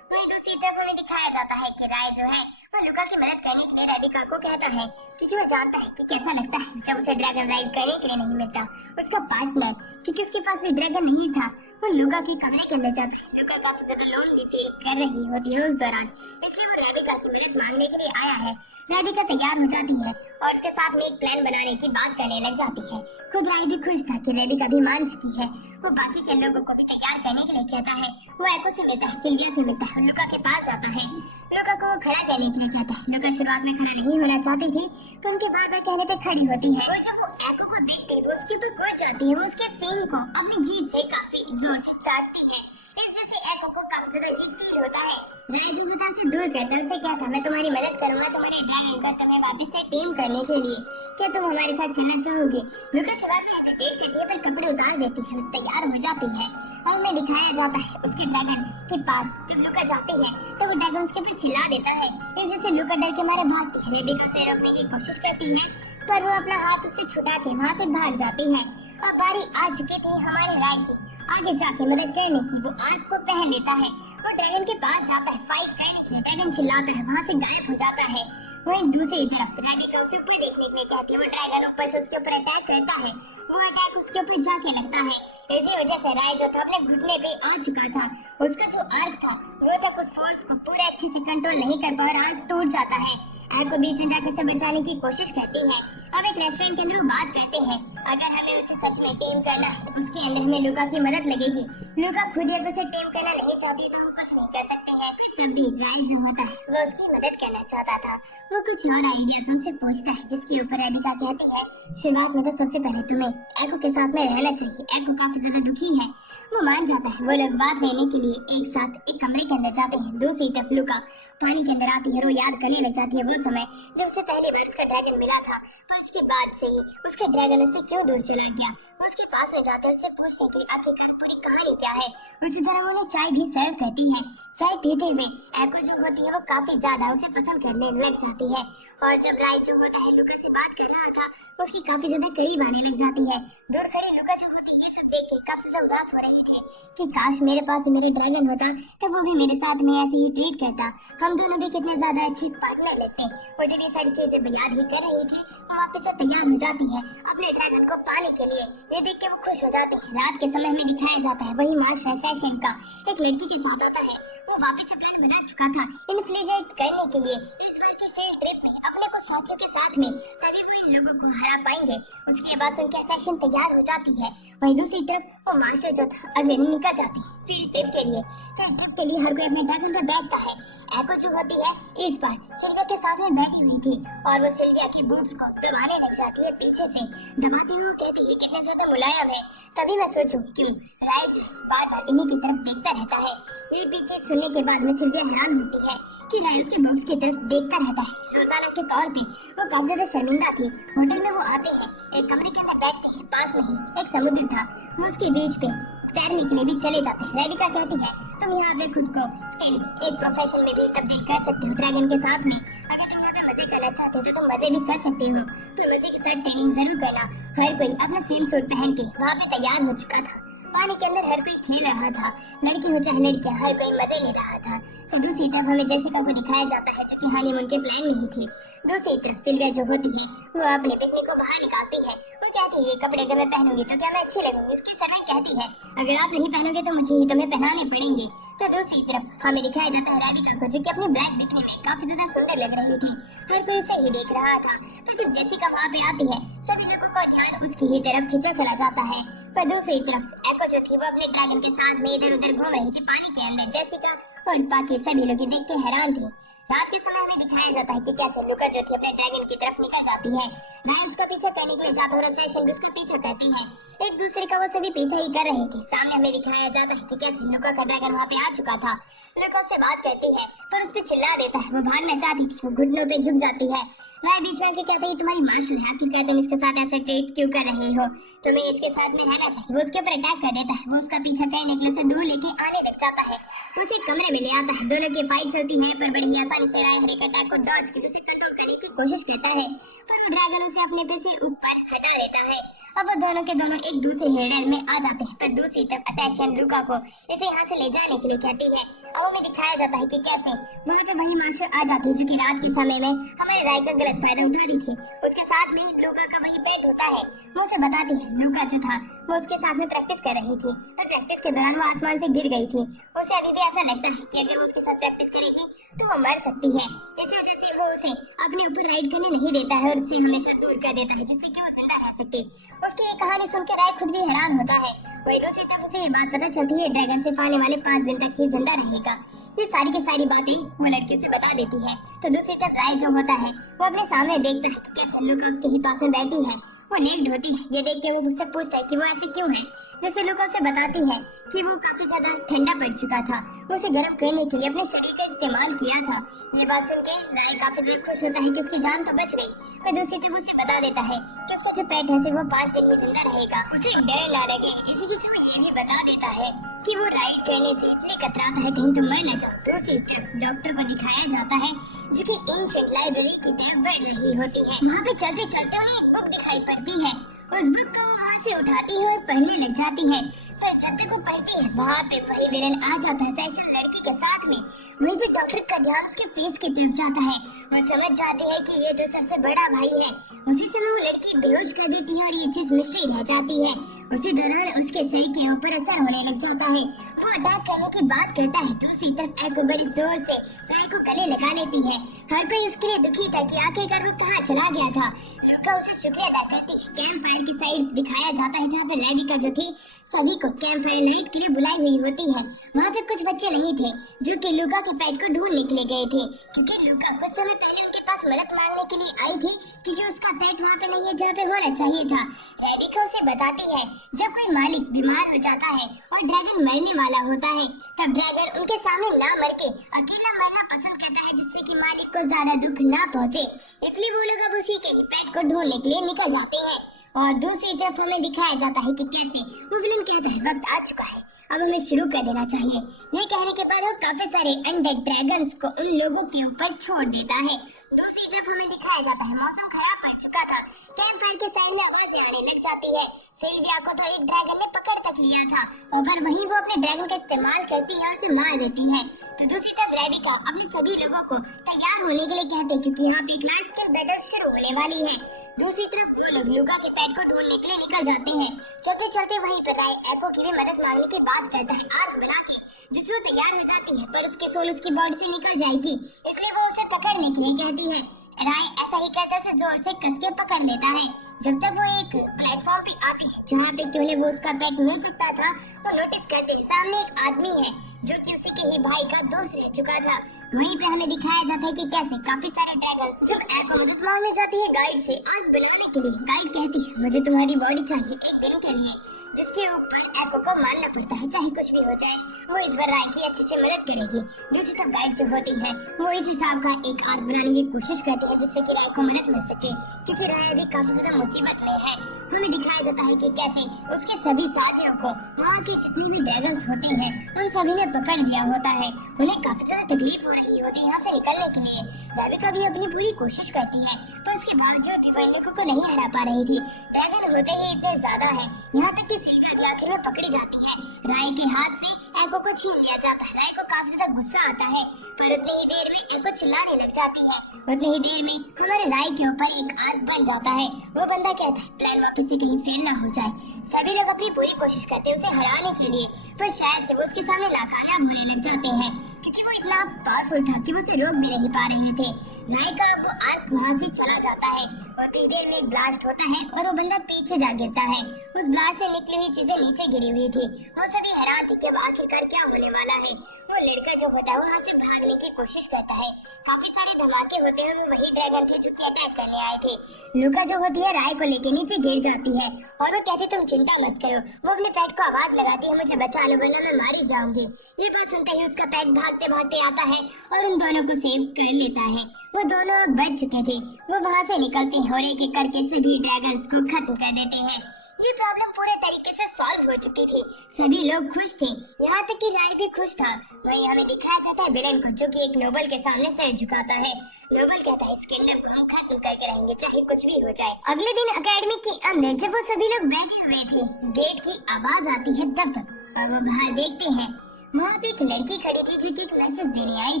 वहीं दूसरी तरफ हमें दिखाया जाता है कि राय जो है वो लुका की मदद करने के लिए राधिका को कहता है क्योंकि वो जानता है कि कैसा लगता है जब उसे ड्रैगन राइड करने के लिए नहीं मिलता। उसका पार्टनर क्योंकि उसके पास भी ड्रैगन नहीं था, वो लुका के कमरे के अंदर जाता है। लुका काफी ज्यादा लोनली फील कर रही होती है उस दौरान, इसलिए वो राधिका की मदद मांगने के लिए आया है। राधिका तैयार हो जाती है और उसके साथ में एक प्लान बनाने की बात करने लग जाती है। खुद राय भी खुश था कि राधिका भी मान चुकी है। वो बाकी के लोगों को भी तैयार करने के लिए कहता है। वो एको से मिलता है, सिल्विया से मिलता है, लुका के पास जाता है। लुका को वो खड़ा करने के लिए कहता है। लुका शुरुआत में खड़ा नहीं होना चाहती थी तो उनके बार बार कहने पे खड़ी होती है। वो जब वो एको को देखती है वो उसके ऊपर कूद जाती है। वो उसके सींग को अपनी जीभ से काफी जोर से चाटती है। इस वजह से एको को काफी ज्यादा अजीब फील होता है। राय जुदा से दूर करता है, उसे कहता मैं तुम्हारी मदद करूंगा तुम्हारे ड्रैगन को तुम्हें वापस से टीम करने के लिए, क्या तुम हमारे साथ चलना चाहोगे? लुका शुरुआत में हेजिटेट करती है पर कपड़े उतार देती है, तैयार हो जाती है। और हमें दिखाया जाता है उसके ड्रैगन के पास जब लुका जाती है तो वो ड्रैगन उसके ऊपर चिल्ला देता है। इस वजह से लुका डर के मारे भागती है। रेबिका उसे रोकने की कोशिश करती है पर वो अपना हाथ उससे छुड़ा के वहाँ से भाग जाती है। और बारी आ चुकी थी हमारे राय की आगे जाके मदद करने की। वो आर्क को पहन लेता है, वो ड्रैगन के पास जाता है फाइट करने के लिए। ड्रैगन चिल्लाता है, वहाँ से गायब हो जाता है। वहीं दूसरी तरफ राधिका उसे ऊपर देखने के लिए कहती है। वो ड्रैगन ऊपर से उसके ऊपर अटैक करता है। वो अटैक उसके ऊपर जाके लगता है। इसी वजह से राय जो था अपने घुटने पे आ चुका था। उसका जो आर्क था वो तक उस फोर्स को पूरे अच्छे से कंट्रोल नहीं कर पा और आर्क टूट जाता है। आर्क को बीच में जाकर उसे बचाने की कोशिश करती है। अब एक रेस्टोरेंट के अंदर वो बात करते हैं, अगर हमें उसे सच में टीम करना है तो उसके अंदर हमें लुका की मदद लगेगी। लुका खुद ही अगर उसे टीम करना नहीं चाहती तो हम कुछ नहीं कर सकते हैं। तब भी राय जो होता है वो उसकी मदद करना चाहता था। वो कुछ और आइडियाज हमसे पूछता है जिसके ऊपर राधिका कहती है शुरुआत में तो सबसे पहले तुम्हें एको के साथ में रहना चाहिए। एको काफी ज्यादा दुखी है। वो मान जाता है। वो लोग बात लेने के लिए एक साथ एक कमरे के अंदर जाते हैं। दूसरी तरफ लुका पानी के अंदर आती है और वो याद करने लग जाती है वो समय जब उसे पहली बार उसका ड्रैगन मिला था और उसके बाद से ही उसका ड्रैगन उससे क्यों दूर चला गया। वो उसके पास में जाते हैं उससे पूछते कि आखिरकार पूरी कहानी क्या है। उसी तरह उन्हें चाय भी सर्व करती है। चाय पीते हुए एको जो होती है वो काफी ज्यादा उसे पसंद करने लग जाती है। और जब राय जो होता है लुका से बात कर रहा था उसकी काफी ज्यादा करीब आने लग जाती है। दूर खड़ी लुका जो होती है सब देख के काफी ज्यादा उदास हो रही थी कि काश मेरे पास मेरे ड्रैगन होता तो वो भी मेरे साथ में ऐसे ही ट्रीट करता, हम दोनों भी कितने ज्यादा अच्छे पार्टनर लगते। वो जब ये सारी चीजें याद ही कर रही थी वो वापस से तैयार हो जाती है अपने ड्रैगन को पाने के लिए। ये देख के वो खुश हो जाती है। रात के समय में दिखाया जाता है वही मास्टर सेशन का एक लड़की के साथ आता है। वो वापस से प्लान बना चुका था इन्फ्लिगेट करने के लिए इस बार की फील्ड ट्रिप में अपने कुछ साथियों के साथ में, तभी वो इन लोगों को हरा पाएंगे। उसके बाद उनकी सेशन तैयार हो जाती है। वहीं दूसरी तरफ वो मास्टर जो था अगले दिन निकल जाती है फील्ड ट्रिप के लिए। फील्ड ट्रिप के लिए हर कोई अपने ड्रैगन पर बैठता है। एको जो होती है इस बार सिल्विया के साथ में बैठी हुई थी और वो सिल्विया की बूब्स को दबाने लग जाती है पीछे से। दबाते हुए कहती है कितने ज्यादा मुलायम है। तभी मैं सोचूं क्यों राय जो बार बार इन्हीं की तरफ देखता रहता है। ये पीछे सुनने के बाद में सिल्विया हैरान होती है कि राय उसके बॉक्स की तरफ देखता रहता है। रोजाना के तौर पे वो काफी ज्यादा शर्मिंदा थी। होटल में वो आते हैं, एक कमरे के अंदर बैठते हैं, पास में ही एक समुद्र था। वो उसके बीच पे तैरने के लिए भी चले जाते हैं। राधिका कहती है तुम यहाँ पे खुद को स्किल एक प्रोफेशन में भी तब्दील कर सकते हो ड्रैगन के साथ में। अगर तुम यहाँ पे मजे करना चाहते हो तो तुम मजे भी कर सकते हो, तो मजे के साथ ट्रेनिंग जरूर करना। हर कोई अपना स्विम सूट पहन के वहाँ पे तैयार हो चुका था। पानी के अंदर हर कोई खेल रहा था, लड़की हो चाहे लड़कियां, हर कोई मजे ले रहा था। तो दूसरी तरफ हमें जेसिका को दिखाया जाता है जो कि हनीमून के प्लान में ही थी। दूसरी तरफ सिल्विया जो होती है वो अपने पिकनिक को बाहर निकालती है। वो कहती है ये कपड़े अगर मैं पहनूंगी तो क्या मैं अच्छी लगूंगी। उसकी सर्वेंट कहती है अगर आप नहीं पहनोगे तो मुझे ही तुम्हें पहनाने पड़ेंगे। तो दूसरी तरफ हमें दिखाया जाता है राधिका को जो कि अपनी ब्लैक दिखने में काफी ज्यादा सुंदर लग रही थी। हर कोई उसे ही देख रहा था। पर जब जेसिका वहाँ पे आती है सभी लोगों का ध्यान उसकी ही तरफ खींचा चला जाता है। पर दूसरी तरफ एको जो थी वो अपने ड्रैगन के साथ में इधर उधर घूम रही थी पानी के अंदर। जेसिका और बाकी सभी लोग देख के हैरान थे। रात के समय में दिखाया जाता है कि कैसे लुका जो थी अपने ड्रैगन की तरफ निकल जाती है। राय उसका पीछा करने के लिए जाता है, सेशन उसका पीछा करती है। एक दूसरे का वो सभी पीछा ही कर रहे थे। सामने हमें दिखाया जाता है कि कैसे लुका का ड्रैगन वहाँ पे आ चुका था। लुका उससे बात करती है पर उस पर चिल्ला देता है। वो भागना चाहती थी, वो घुटनों पे झुक जाती है। राय बीच में आके कहता है तुम्हारी मार्शल है, आखिरकार तुम इसके साथ ऐसे ट्रीट क्यों कर रहे हो, तुम्हें इसके साथ में रहना चाहिए। वो उसके ऊपर अटैक कर देता है। वो उसका पीछा करने के लिए दूर लेके आने लग जाता है। उसे कमरे में ले आता है। दोनों की फाइट चलती है पर बड़ी आसानी से राय हर एक अटैक को डॉज कर उसे कंट्रोल करने की कोशिश करता है, पर वो ड्रैगन उसे अपने पे से ऊपर हटा देता है। अब वो दोनों के दोनों एक दूसरे हेडर में आ जाते हैं। पर दूसरी तरफ असैशन लुका को इसे यहाँ से ले जाने के लिए कहती है। अब हमें दिखाया जाता है कि कैसे वहाँ पे वही मार्शल आ जाती है जो कि रात के समय में हमारे राय का गलत फायदा उठा रही थी। उसके साथ में लुका का वही पेट होता है। वो उसे बताती है लुका जो था वो उसके साथ में प्रैक्टिस कर रही थी और प्रैक्टिस के दौरान वो आसमान से गिर गई थी। उसे अभी भी ऐसा लगता है कि अगर वो उसके साथ प्रैक्टिस करेगी तो वो मर सकती है। इस वजह से वो उसे अपने ऊपर राइड करने नहीं देता है और उसे हमेशा दूर कर देता है जिससे कि वो जिंदा रह सके। उसकी ये कहानी सुनकर राय खुद भी हैरान होता है। वही दूसरी तरफ उसे ये बात पता चलती है ड्रैगन सिर्फ आने वाले 5 दिन तक ही जिंदा रहेगा। ये सारी की सारी बातें वो लड़के से बता देती है। तो दूसरी तरफ राय जो होता है वो अपने सामने देखता है कि कैसे लुका उसके ही पास में बैठी है। वो नेक्ड होती है। ये देख के वो मुझसे पूछता है कि वो ऐसे क्यों है, जिससे लुका उसे बताती है कि वो काफी ज्यादा ठंडा पड़ चुका था। वो उसे गर्म करने के लिए अपने शरीर का इस्तेमाल किया था। ये बात सुनकर राय काफी ज्यादा खुश होता है कि उसकी जान तो बच गई। पर दूसरी तरफ उसे बता देता है कि उसका जो पेट है सिर्फ वो 5 दिन ही जिंदा रहेगा। उसे डर ना लगे इसी से वो ये भी बता देता है कि वो राइड करने से इसलिए कतराता है कहीं तो मर न जाए। दूसरी तरफ डॉक्टर को दिखाया जाता है जो कि एंशिएंट लाइब्रेरी की तरफ बढ़ रही होती है। वहाँ पे चलते चलते उन्हें एक बुक दिखाई पड़ती है। उस बुक को वहाँ से उठाती है और पढ़ने लग जाती है। तो जब वो पढ़ती है वहाँ पे वही विलन आ जाता है सैशन लड़की के साथ में। वहीं पे डॉक्टर का ध्यान उसके फेस की तरफ जाता है। वो समझ जाती है कि ये तो सबसे बड़ा भाई है। उसी समय वो लड़की बेहोश कर देती है और ये चीज मिस्ट्री रह जाती है। उसी दौरान उसके सर के ऊपर असर होने लग जाता है। वो अटैक करने की बात करता है। दूसरी तरफ एको बड़ी जोर से राय को गले लगा लेती है। हर कोई उसके लिए दुखी था कि आखिरकार वो कहाँ चला गया था। लुका उसे शुक्रिया अदा करती है। कैंप फायर की साइड दिखाया जाता है जहाँ पे रेबिका जो थी सभी को कैंप फायर नाइट के लिए बुलाई हुई होती है। वहाँ पे कुछ बच्चे नहीं थे जो कि लुका के पेट को ढूंढ निकले गए थे, क्योंकि लुका कुछ समय पहले उनके पास मदद मांगने के लिए आई थी क्योंकि उसका पेट वहाँ पे नहीं है जहाँ पे होना चाहिए था। रेबिका उसे बताती है जब कोई मालिक बीमार हो जाता है और ड्रैगन मरने वाला होता है तब ड्रैगन उनके सामने ना मर के अकेला मरना पसंद करता है जिससे कि मालिक को ज्यादा दुख ना पहुँचे। इसलिए वो लोग अब उसी के ही पेट को ढूंढने के लिए निकल जाते हैं। और दूसरी तरफ हमें दिखाया जाता है कि कैसे वो विलन कहता है वक्त आ चुका है, अब हमें शुरू कर देना चाहिए। ये कहने के बाद वो काफी सारे अनडेड ड्रैगन्स को उन लोगों के ऊपर छोड़ देता है। दूसरी तरफ हमें दिखाया जाता है मौसम खराब पड़ चुका था। कैंप फायर के साइड में आवाजें आने लग जाती है। सिल्विया को तो एक ड्रैगन ने पकड़ तक लिया था और पर वहीं वो अपने ड्रैगन का इस्तेमाल करती है और उसे मार देती है। तो दूसरी तरफ रेबिका अपने सभी लोगों को तैयार होने के लिए कहते हैं क्योंकि यहाँ पे एक लार्ज स्केल बैटल शुरू होने वाली है। दूसरी तरफ वो लोग लुका के पेट को ढूंढने के लिए निकल जाते हैं। चलते चलते वहीं पर राय एको की भी मदद मांगने की बात करता है आग बना के, जिसमें तैयार हो जाती है पर उसके सोल उसकी बॉडी से निकल जाएगी, इसलिए वो उसे पकड़ने के लिए कहती है। राय ऐसा ही कहते उसे जोर से कस के पकड़ लेता है जब तक वो एक प्लेटफॉर्म पे आती है जहाँ पे कि उन्हें वो उसका पेट मिल सकता था। वो नोटिस करते हैं सामने एक आदमी है जो कि उसी के ही भाई का दोस्त रह चुका था। वहीं पे हमें दिखाया जाता है कि कैसे काफी सारे ड्रैगन्स जब एको मदद मांगने जाती है गाइड से आग बनाने के लिए। गाइड कहती है मुझे तुम्हारी बॉडी चाहिए 1 दिन के लिए, जिसके ऊपर एको को मानना पड़ता है चाहे कुछ भी हो जाए। वो इस बार राय की अच्छे से मदद करेगी। दूसरी तरफ गाइड जो होती है वो इस हिसाब का एक आग बनाने की कोशिश करती है जिससे कि राय को मदद मिल सके, क्योंकि राय अभी काफी ज्यादा मुसीबत में है। हमें दिखाया जाता है कि कैसे उसके सभी साथियों को वहाँ के जितने भी ड्रैगन्स होते हैं उन सभी ने पकड़ लिया होता है। उन्हें काफी ज्यादा तकलीफ हो रही होती है यहाँ से निकलने के लिए। रेबिका भी अपनी पूरी कोशिश करती है पर उसके बावजूद भी एको को नहीं हरा पा रही थी। ड्रैगन होते ही इतने ज्यादा है, यहाँ तक कि सिल्विया भी आखिर में पकड़ी जाती है। राय के हाथ से एको को छीन लिया जाता है। राय को काफी ज्यादा गुस्सा आता है पर उतनी ही देर में एको चिल्लाने लग जाती है। उतनी ही देर में हमारे राय के ऊपर एक आग बन जाता है। वो बंदा कहता है प्लान वापस से कहीं फेल ना हो जाए। सभी लोग अपनी पूरी कोशिश करते हैं उसे हराने के लिए, पर शायद से वो उसके सामने नाकामयाब होने लग जाते हैं क्योंकि वो इतना पावरफुल था कि वो उसे रोक भी नहीं पा रहे थे। राय का वो आर्क वहाँ से चला जाता है और ही देर में एक ब्लास्ट होता है और वो बंदा पीछे जा गिरता है। उस ब्लास्ट से निकली हुई चीजें नीचे गिरी हुई थी। वो सभी हैरान थे कि अब आखिरकार क्या होने वाला है। वो लड़का जो होता है वहाँ से भागने की कोशिश करता है। काफी सारे धमाके होते हैं और वो वही ड्रैगन थे जो कि अटैक करने आए थे। लुका जो होती है राय को लेके नीचे गिर जाती है और वो कहती तुम चिंता मत करो। वो अपने पेट को आवाज लगाती है मुझे बचा लो वरना मैं मारी जाऊंगी। ये बात सुनते ही उसका पेट भागते भागते आता है और उन दोनों को सेव कर लेता है। वो दोनों बच चुके थे। वो वहाँ से निकलते हैं और एक एक करके सभी ड्रैगन्स को खत्म कर देते हैं। ये प्रॉब्लम पूरे तरीके से सॉल्व हो चुकी थी। सभी लोग खुश थे, यहाँ तक कि राय भी खुश था। वही हमें दिखाया जाता है विलेन को जो कि एक नोबल के सामने सर झुकाता है। नोबल कहता है इस किंगडम को हम खत्म करके रहेंगे चाहे कुछ भी हो जाए। अगले दिन एकेडमी के अंदर जब वो सभी लोग बैठे हुए थे गेट की आवाज आती है तब और वो बाहर देखते हैं वहाँ पे एक लड़की खड़ी थी जो कि एक मैसेज देने आई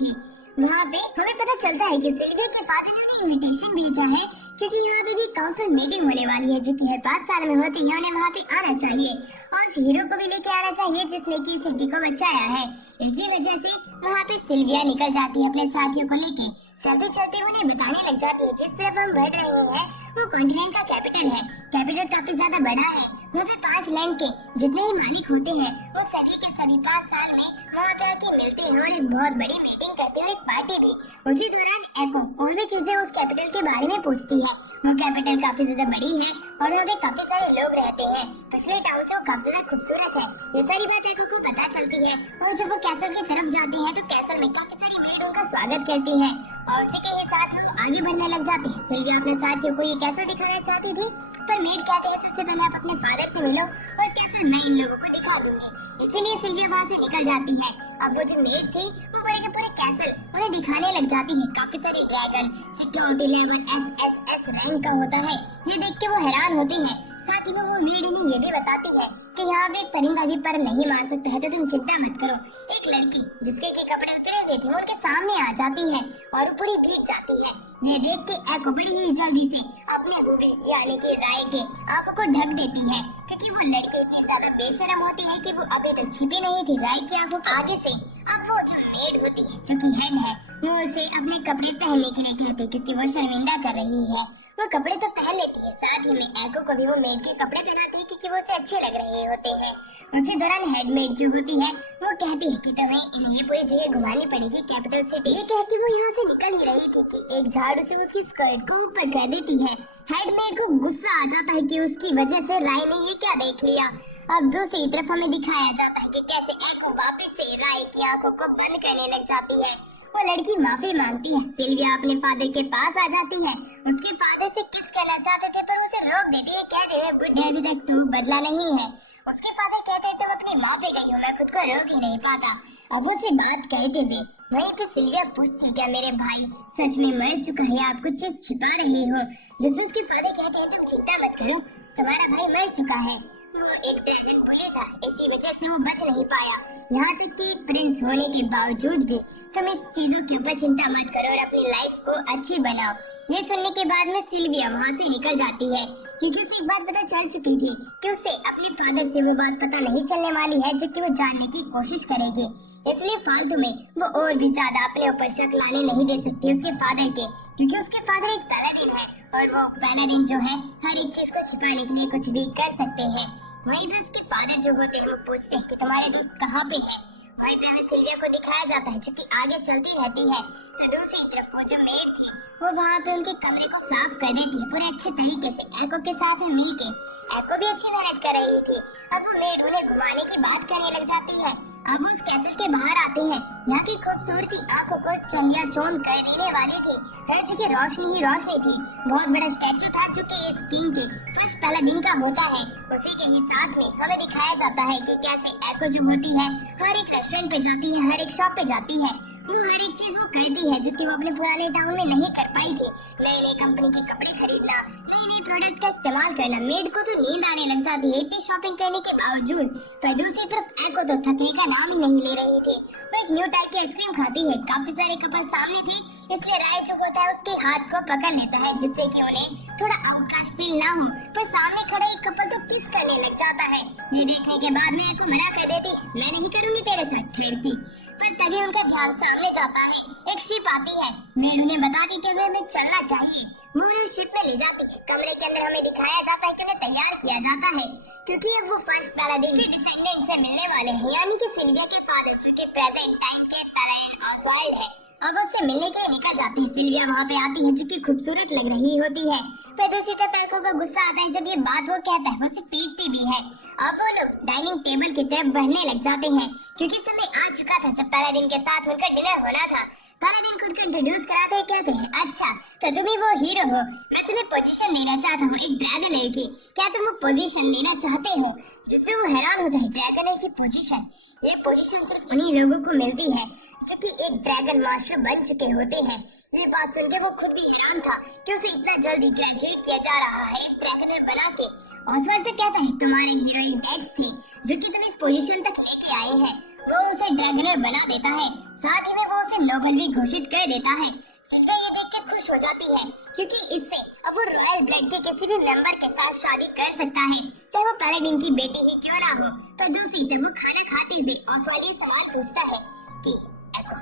थी। वहाँ पे हमें पता चलता है कि सिल्विया के फादर ने इनविटेशन भेजा है क्योंकि यहाँ पे भी काउंसिल मीटिंग होने वाली है जो कि हर 5 साल में होती है। उन्हें वहाँ पे आना चाहिए और उस हीरो को भी लेके आना चाहिए जिसने की सिटी को बचाया है। इसी वजह से वहाँ पे सिल्विया निकल जाती है अपने साथियों को लेके। चलते चलते उन्हें बताने लग जाती है जिस तरफ हम बढ़ रहे हैं वो कॉन्टिनेंट का कैपिटल है। कैपिटल काफी ज्यादा बड़ा है। वहाँ पे 5 लैंड के जितने ही मालिक होते हैं वो सभी के सभी 5 साल में वहाँ पे आके मिलते हैं और एक बहुत बड़ी मीटिंग करते हैं और एक पार्टी भी। उसी दौरान एको और भी चीजें उस कैपिटल के बारे में पूछती है। वो कैपिटल काफी ज्यादा बड़ी है और वहाँ पे काफी सारे लोग रहते हैं। पिछले टाउन से वो काफी ज्यादा खूबसूरत है। ये सारी बात एको को पता चलती है और जब वो कैसल की तरफ जाती है तो कैसल में काफी सारी मेड उनका स्वागत करती है और उसी के साथ वो आगे बढ़ने लग जाते हैं। सिल्विया अपने साथियों को ये कैसल दिखाना चाहती थी पर मेड कहते हैं सबसे पहले आप अपने फादर से मिलो और कैसल मैं इन लोगों को दिखा दूंगी। इसीलिए सिल्विया वहाँ से निकल जाती है। अब वो जो मेड थी वो पूरे के पूरे कैसल उन्हें दिखाने लग जाती है। काफी सारे dragon security level SSS rank का होता है। ये देख के वो हैरान होते हैं। साथ ही में वो मेड इन्हें ये भी बताती है कि यहाँ पे एक परिंदा भी पर नहीं मार सकता है तो तुम चिंता मत करो। एक लड़की जिसके के कपड़े उतरे हुए थे उनके सामने आ जाती है और पूरी भीग जाती है। ये देख के एको बड़ी ही जल्दी से अपने रूबी यानी कि राय के आंखों को ढक देती है क्योंकि वो लड़की इतनी ज्यादा बेशरम होती है कि वो अभी तक छिपी नहीं थी राय की आंखों के आगे से। अब वो जो मेड होती है जो कि हेड है वो उसे अपने कपड़े पहनने के लिए कहती है क्योंकि वो शर्मिंदा कर रही है। वो कपड़े तो पहन लेती है साथ ही में एको को भी वो मेड के कपड़े पहनाती है क्योंकि वो उसे अच्छे लग रहे होते हैं। उसी दौरान हेडमेड जो होती है वो कहती है कि तुम्हें इन्हें पूरी जगह घुमानी पड़ेगी कैपिटल सिटी। ये कहती वो यहाँ से निकल ही रही थी कि एक झाड़ू से उसकी स्कर्ट को ऊपर कर देती है। हेडमेड को गुस्सा आ जाता है कि उसकी वजह से राय ने ये क्या देख लिया। अब दूसरी तरफ हमें दिखाया जाता है कि कैसे एको वापस से राय की आंखों को बंद करने लग जाती है। वो लड़की माफी मांगती है। सिल्विया अपने फादर के पास आ जाती है। उसके फादर से किस करना चाहते थे पर उसे रोक देती है। कहते हैं बुढ़े अभी तक तू बदला नहीं है। उसके फादर कहते हैं तुम अपनी माँ पे गई हो मैं खुद को रोक ही नहीं पाता। अब उसे बात कहते हुए वहीं पे सिल्विया पूछती क्या मेरे भाई सच में मर चुका है आप कुछ चीज छिपा रहे हो। जिसमें उसके फादर कहते हैं तुम चिंता मत करो तुम्हारा भाई मर चुका है। वो एक ड्रैगन बुले था इसी वजह से वो बच नहीं पाया। यहाँ तक कि प्रिंस होने के बावजूद भी तुम इस चीजों के ऊपर चिंता मत करो और अपनी लाइफ को अच्छी बनाओ। ये सुनने के बाद में सिल्विया वहाँ से निकल जाती है क्योंकि उसे एक बात पता चल चुकी थी कि उसे अपने फादर से वो बात पता नहीं चलने वाली है जो कि वो जानने की कोशिश करेगी। इसलिए फालतू में वो और भी ज्यादा अपने ऊपर शक लाने नहीं दे सकती उसके फादर के क्योंकि उसके फादर एक पैलाडिन है और वो पैलाडिन जो है हर एक चीज को छिपाने के लिए कुछ भी कर सकते हैं। वहीं पे उसके फादर जो होते हैं वो पूछते हैं कि तुम्हारे दोस्त कहाँ पे है। वहीं पे हमें सिल्विया को दिखाया जाता है जो कि आगे चलती रहती है तो दूसरी तरफ वो जो मेड थी वो वहाँ पे उनके कमरे को साफ कर देती है पूरे अच्छे तरीके से एको के साथ में मिलके। एको भी अच्छी मेहनत कर रही थी। अब वो मेड उन्हें घुमाने की बात करने लग जाती है। अब उस कैसल के बाहर आते हैं। यहाँ की खूबसूरती आंखों को चंदियाचौंध कर देने वाली थी। हर जगह रोशनी ही रोशनी थी। बहुत बड़ा स्टैचू था जो कि इस किंग के फर्स्ट पहला दिन का होता है। उसी के ही साथ में हमें दिखाया जाता है कि कैसे एको जो होती है हर एक रेस्टोरेंट पे जाती है हर एक शॉप पे जाती है। वो हर एक चीज वो करती है जो कि वो अपने पुराने टाउन में नहीं कर पाई थी। नई नई कंपनी के कपड़े खरीदना नई नई प्रोडक्ट का इस्तेमाल करना। मेड को तो नींद आने लग जाती है इतनी शॉपिंग करने के बावजूद। पर दूसरी तरफ एको तो थकने का नाम ही नहीं ले रही थी। वो एक न्यू टाइप की आइसक्रीम खाती है। काफी सारे कपल सामने थे इसलिए राय जो होता है उसके हाथ को पकड़ लेता है जिससे कि उन्हें थोड़ा आउटकास्ट फील ना हो। पर सामने खड़ा एक कपल तो किस करने लग जाता है। ये देखने के बाद में एको मना कर देती मैं नहीं करूंगी तेरे साथ ठहरती। पर तभी उनका ध्यान सामने जाता है। एक शिप आती है। मेड उन्हें बताती कि हमें चलना चाहिए। वो उन्हें शिप में ले जाती है। कमरे के अंदर हमें दिखाया जाता है कि उन्हें तैयार किया जाता है, क्योंकि अब वो फर्स्ट पैलाडिन के डिसेंडेंट से मिलने वाले हैं, यानी कि सिल्विया के फादर जो कि प्रेजेंट टाइम के पैलाडिन ऑसवाल्ड है। अब उससे मिलने के लिए निकल जाती है। सिल्विया वहाँ पे आती है जो कि खूबसूरत लग रही होती है। फिर दूसरी तरफ एको को गुस्सा आता है जब ये बात वो कहता है, वो उसे पीटती भी है। अब वो लोग डाइनिंग टेबल की तरफ बढ़ने लग जाते हैं, क्योंकि समय आ चुका था जब पैलाडिन के साथ उनका डिनर होना था। पैलाडिन खुद को इंट्रोड्यूस कराते हैं, कहते हैं, अच्छा तो तुम ही वो हीरो हो, मैं तुम्हें पोजीशन देना चाहता हूँ एक ड्रैगनर की, क्या तुम वो पोजीशन लेना चाहते हो? जिसमें वो हैरान होता है, ड्रैगनर की पोजीशन, ये पोजीशन सिर्फ उन्हीं लोगों को मिलती है जो कि एक ड्रैगन मास्टर बन चुके होते हैं। ये बात सुनकर वो खुद भी हैरान था कि उसे इतना जल्दी ग्रेजुएट किया जा रहा है एक ड्रैगनर बना के। ऑसवाल्ड तो कहता है, तुम्हारी हीरोइन एक्स थी जो कि तुम इस पोजीशन तक लेके आए हैं, वो उसे ड्रैगनर बना देता है, साथ ही में वो उसे नोबल भी घोषित कर देता है। सिल्विया ये देख के खुश हो जाती है, क्योंकि इससे अब वो रॉयल ब्लड के किसी भी मेंबर के साथ शादी कर सकता है, चाहे वो पैलाडिन की बेटी ही क्यों ना हो। पर दूसरी तरफ वो खाना खाते हुए ऑसवाल्ड ये सवाल पूछता है कि एको,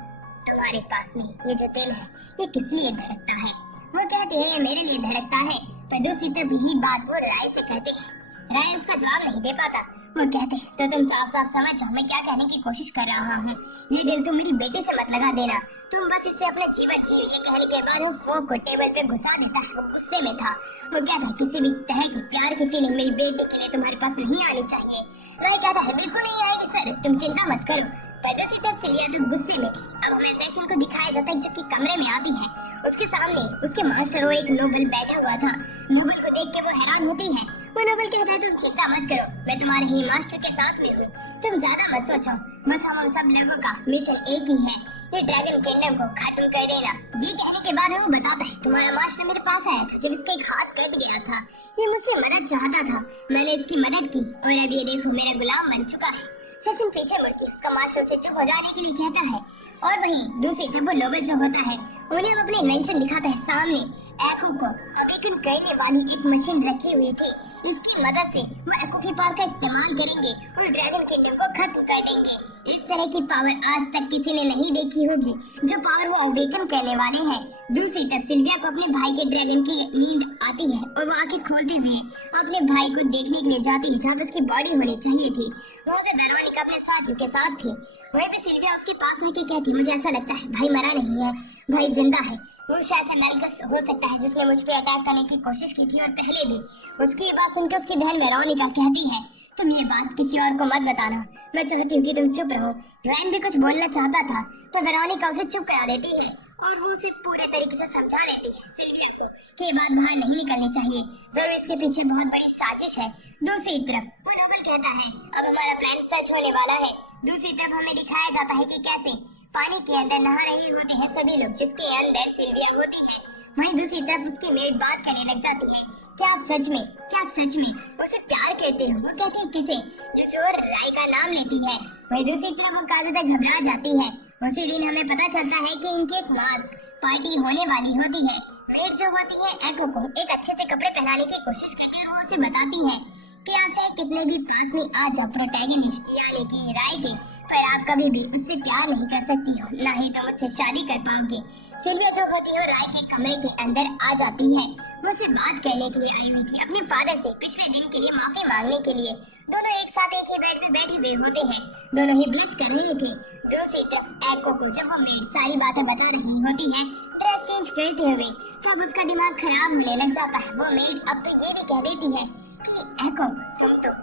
तुम्हारे पास में ये जो दिल है ये किस लिए धड़कता है? वो कहते हैं, ये मेरे लिए धड़कता है। पर दूसरी तरफ यही बात वो राय से कहते हैं। राय उसका जवाब नहीं दे पाता। वो कहते हैं, तो तुम साफ साफ समझ जाओ मैं क्या कहने की कोशिश कर रहा हूँ। ये दिल तुम मेरी बेटी से मत लगा देना, तुम बस इससे अपने जीवन जी। ये कहने के बाद वो को टेबल पे घुसा देता है। वो गुस्से में था। वो कहता है, किसी भी तरह की प्यार की फीलिंग मेरी बेटी के लिए तुम्हारे पास नहीं आनी चाहिए। राय कहता है, बिल्कुल नहीं आएगी सर, तुम चिंता मत करो। दूसरी तरफ सिल्विया तो गुस्से में थी। अब हमें सेशन को दिखाया जाता है जो कि कमरे में आती है। उसके सामने उसके मास्टर और एक नोबल बैठा हुआ था। नोबल को देख के वो हैरान होती है। वो नोबल कहता है, तुम चिंता मत करो, मैं तुम्हारे ही मास्टर के साथ में हूँ, तुम ज्यादा मत सोचो, बस हम सब लोगों का मिशन एक ही है, ये ड्रैगन किंगडम को खत्म कर देना। ये कहने के बाद वो बताता है, तुम्हारा मास्टर मेरे पास आया था जब इसका एक हाथ कट गया था, ये मुझसे मदद चाहता था, मैंने इसकी मदद की और अब ये देखो मेरा गुलाम बन चुका है। सेशन पीछे मुड़ के उसका मास्टर उसे चुप हो जाने के लिए कहता है। और वहीं दूसरी तरफ वो नोबल जो होता है उन्हें अपने इन्वेंशन दिखाता है। सामने एको को अवेकन करने वाली एक मशीन रखी हुई थी, इसकी मदद से वो एको की पावर का इस्तेमाल करेंगे और ड्रैगन किंगडम को खत्म कर देंगे। इस तरह की पावर आज तक किसी ने नहीं देखी होगी, जो पावर वो अवेकन करने वाले हैं। दूसरी तरफ सिल्विया को अपने भाई के ड्रैगन की नींद आती है और वो आंखें खोलते हुए अपने भाई को देखने के लिए जाती है जहाँ उसकी बॉडी होनी चाहिए थी। वहाँ पे वेरोनिका अपने साथियों के साथ थी। वहीं पे सिल्विया उसके पास आके कहती, मुझे ऐसा लगता है भाई मरा नहीं है, भाई जिंदा है। वो शायद से मेलकस हो सकता है जिसने मुझ पे अटैक करने की कोशिश की थी और पहले भी। उसकी बात सुनकर उसकी बहन वेरोनिका कहती है, तुम ये बात किसी और को मत बताना, मैं चाहती हूँ कि तुम चुप रहो। रैन भी कुछ बोलना चाहता था तो वेरोनिका उसे चुप करा देती है और वो उसे पूरे तरीके से समझा देती है सिल्विया को कि ये बात बाहर नहीं निकलनी चाहिए, जरूर इसके पीछे बहुत बड़ी साजिश है। दूसरी तरफ वो नोबल कहता है, अब हमारा प्लान सच होने वाला है। दूसरी तरफ हमें दिखाया जाता है कि कैसे पानी के अंदर नहा रहे होते हैं सभी लोग, जिसके अंदर सिल्विया होती है। वहीं दूसरी तरफ उसकी मेड बात करने लग जाती है, क्या आप सच में उसे प्यार करते हो? वो कहती है, किसे? जिसे वो राय का नाम लेती है। वहीं दूसरी तरफ वो काफी तक घबरा जाती है। उसी दिन हमें पता चलता है कि इनकी एक मास्क पार्टी होने वाली होती है। मेड जो होती है एको को एक अच्छे से कपड़े पहनाने की कोशिश करती है। वो उसे बताती है कि आप चाहे कितने भी पास में आ जाओ प्रोटैगनिस्ट यानी कि राय के, पर आप कभी भी उससे प्यार नहीं कर सकती हो, ना ही तुम उससे शादी कर पाओगे। सिल्विया जो होती है राय के कमरे के अंदर आ जाती है। वो उससे बात करने के लिए आई हुई थी, अपने फादर से पिछले दिन के लिए माफी मांगने के लिए। दोनों एक साथ एक ही बेड में बैठे हुए होते हैं, दोनों ही ब्लीच कर रहे थे। दूसरी तरफ एको को जब वो मेड सारी बातें बता रही होती है ड्रेस चेंज करते हुए, तब उसका दिमाग खराब होने लग जाता है। वो मेड अब तो ये भी कह देती है कि एको, तुम तो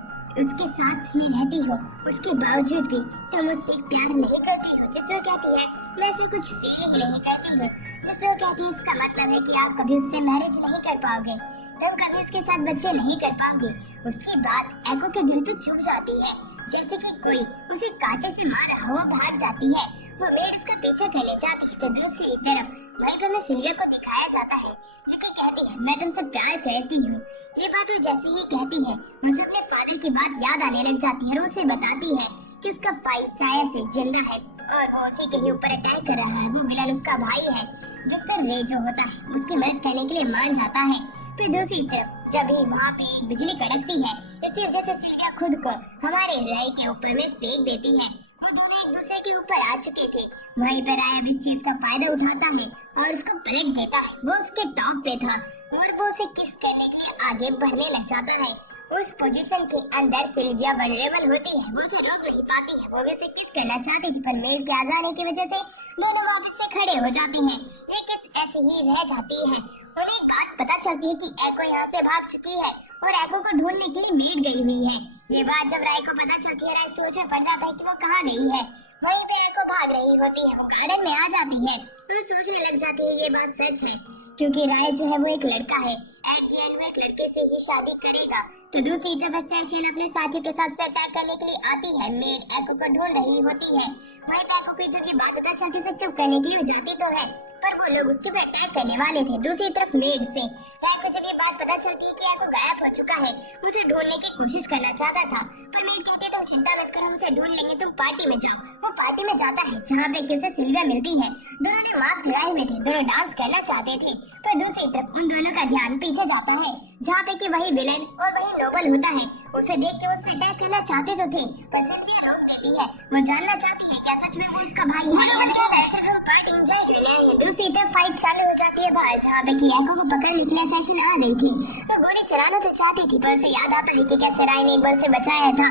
उसके साथ में रहती हो, उसके बावजूद भी तुम उससे प्यार नहीं करती हो। जिसको कहती है, मैं ऐसे कुछ फील ही नहीं करती हूँ। जिसको कहती है, इसका मतलब है कि आप कभी उससे मैरिज नहीं कर पाओगे, तुम कभी उसके साथ बच्चे नहीं कर पाओगे। उसकी बात एको के दिल पे चुभ जाती है, जैसे कि कोई उसे कांटे से मार रहा हो। भाग जाती है। वो मेड उसका पीछा करने जाती है तो दूसरी तरफ वहीं पर सिल्विया को दिखाया जाता है जो कि कहती है, मैं तुमसे प्यार करती हूँ। ये बात वो जैसे ही कहती है मुझे अपने फादर की बात याद आने लग जाती है और उसे बताती है कि उसका भाई शायद से जिंदा है और वो उसी के ही ऊपर अटैक कर रहा है। वो विलन उसका भाई है, जिस पर रे जो होता है उसकी मदद करने के लिए मान जाता है। फिर दूसरी तरफ जब ही वहाँ पे बिजली कड़कती है, इसकी वजह से सिल्विया खुद को हमारे राय के ऊपर में फेंक देती है। वो दोनों एक दूसरे के ऊपर आ चुके थे। वहीं पर राय अब इस चीज का फायदा उठाता है और उसको पलट देता है। वो उसके टॉप पे था और वो उसे किस करने के लिए आगे बढ़ने लग जाता है। उस पोजीशन के अंदर सिल्विया वल्नरेबल होती है, वो उसे रोक नहीं पाती है। वो भी उसे किस करना चाहती थी पर मेड के आ जाने की वजह से दोनों वापस से खड़े हो जाते हैं। ये किस ऐसे ही रह जाती है। उन्हें एक बात पता चलती है कि एको यहाँ से भाग चुकी है और एको को ढूंढने के लिए मेड गई हुई है। ये बात जब राय को पता चलती है, राय सोच में पड़ जाता है कि वो कहाँ गई है। वहीं पे एको भाग रही होती है, वो गार्डन में आ जाती है और सोचने लग जाती है ये बात सच है, क्योंकि राय जो है वो एक लड़का है। एट द एंड वो एक लड़के से ही शादी करेगा। तो दूसरी तरफ सैशन अपने साथियों के साथ अटैक करने के लिए आती है। मेड एको को ढूंढ रही होती है। वहीं पे एको को जब ये बात पता चलती है चुप करने के लिए जाती तो है, पर वो लोग उसके ऊपर अटैक करने वाले थे। दूसरी तरफ मेड से राय को जब ये बात पता चलती है कि एको गायब हो चुका है, उसे ढूंढने की कोशिश करना चाहता था, पर मेड कहती है तुम चिंता मत करो, उसे ढूंढ लेंगे, तुम पार्टी में जाओ। वो पार्टी में जाता है जहाँ पे कि उसे सिल्विया मिलती है। दोनों ने मास्क लगाए हुए थे, दोनों डांस करना चाहते थे, पर दूसरी तरफ उन दोनों का ध्यान पीछे जाता है जहाँ पे कि वही विलेन और वही नोबल होता है। उसे देख के उस पे अटैक करना चाहते तो थे, पर सिल्विया रोक देती है। वो जानना चाहती है क्या सच में वो उसका भाई है। सिर्फ पार्टी एंजॉय करना है। दूसरी तरफ फाइट चालू हो जाती है बाहर, जहाँ पे कि एको को पकड़ने के लिए सैशन आ गई थी। वो गोली चलाना तो चाहती थी, पर उसे याद आता है कि कैसे राय ने एक बार से बचाया था।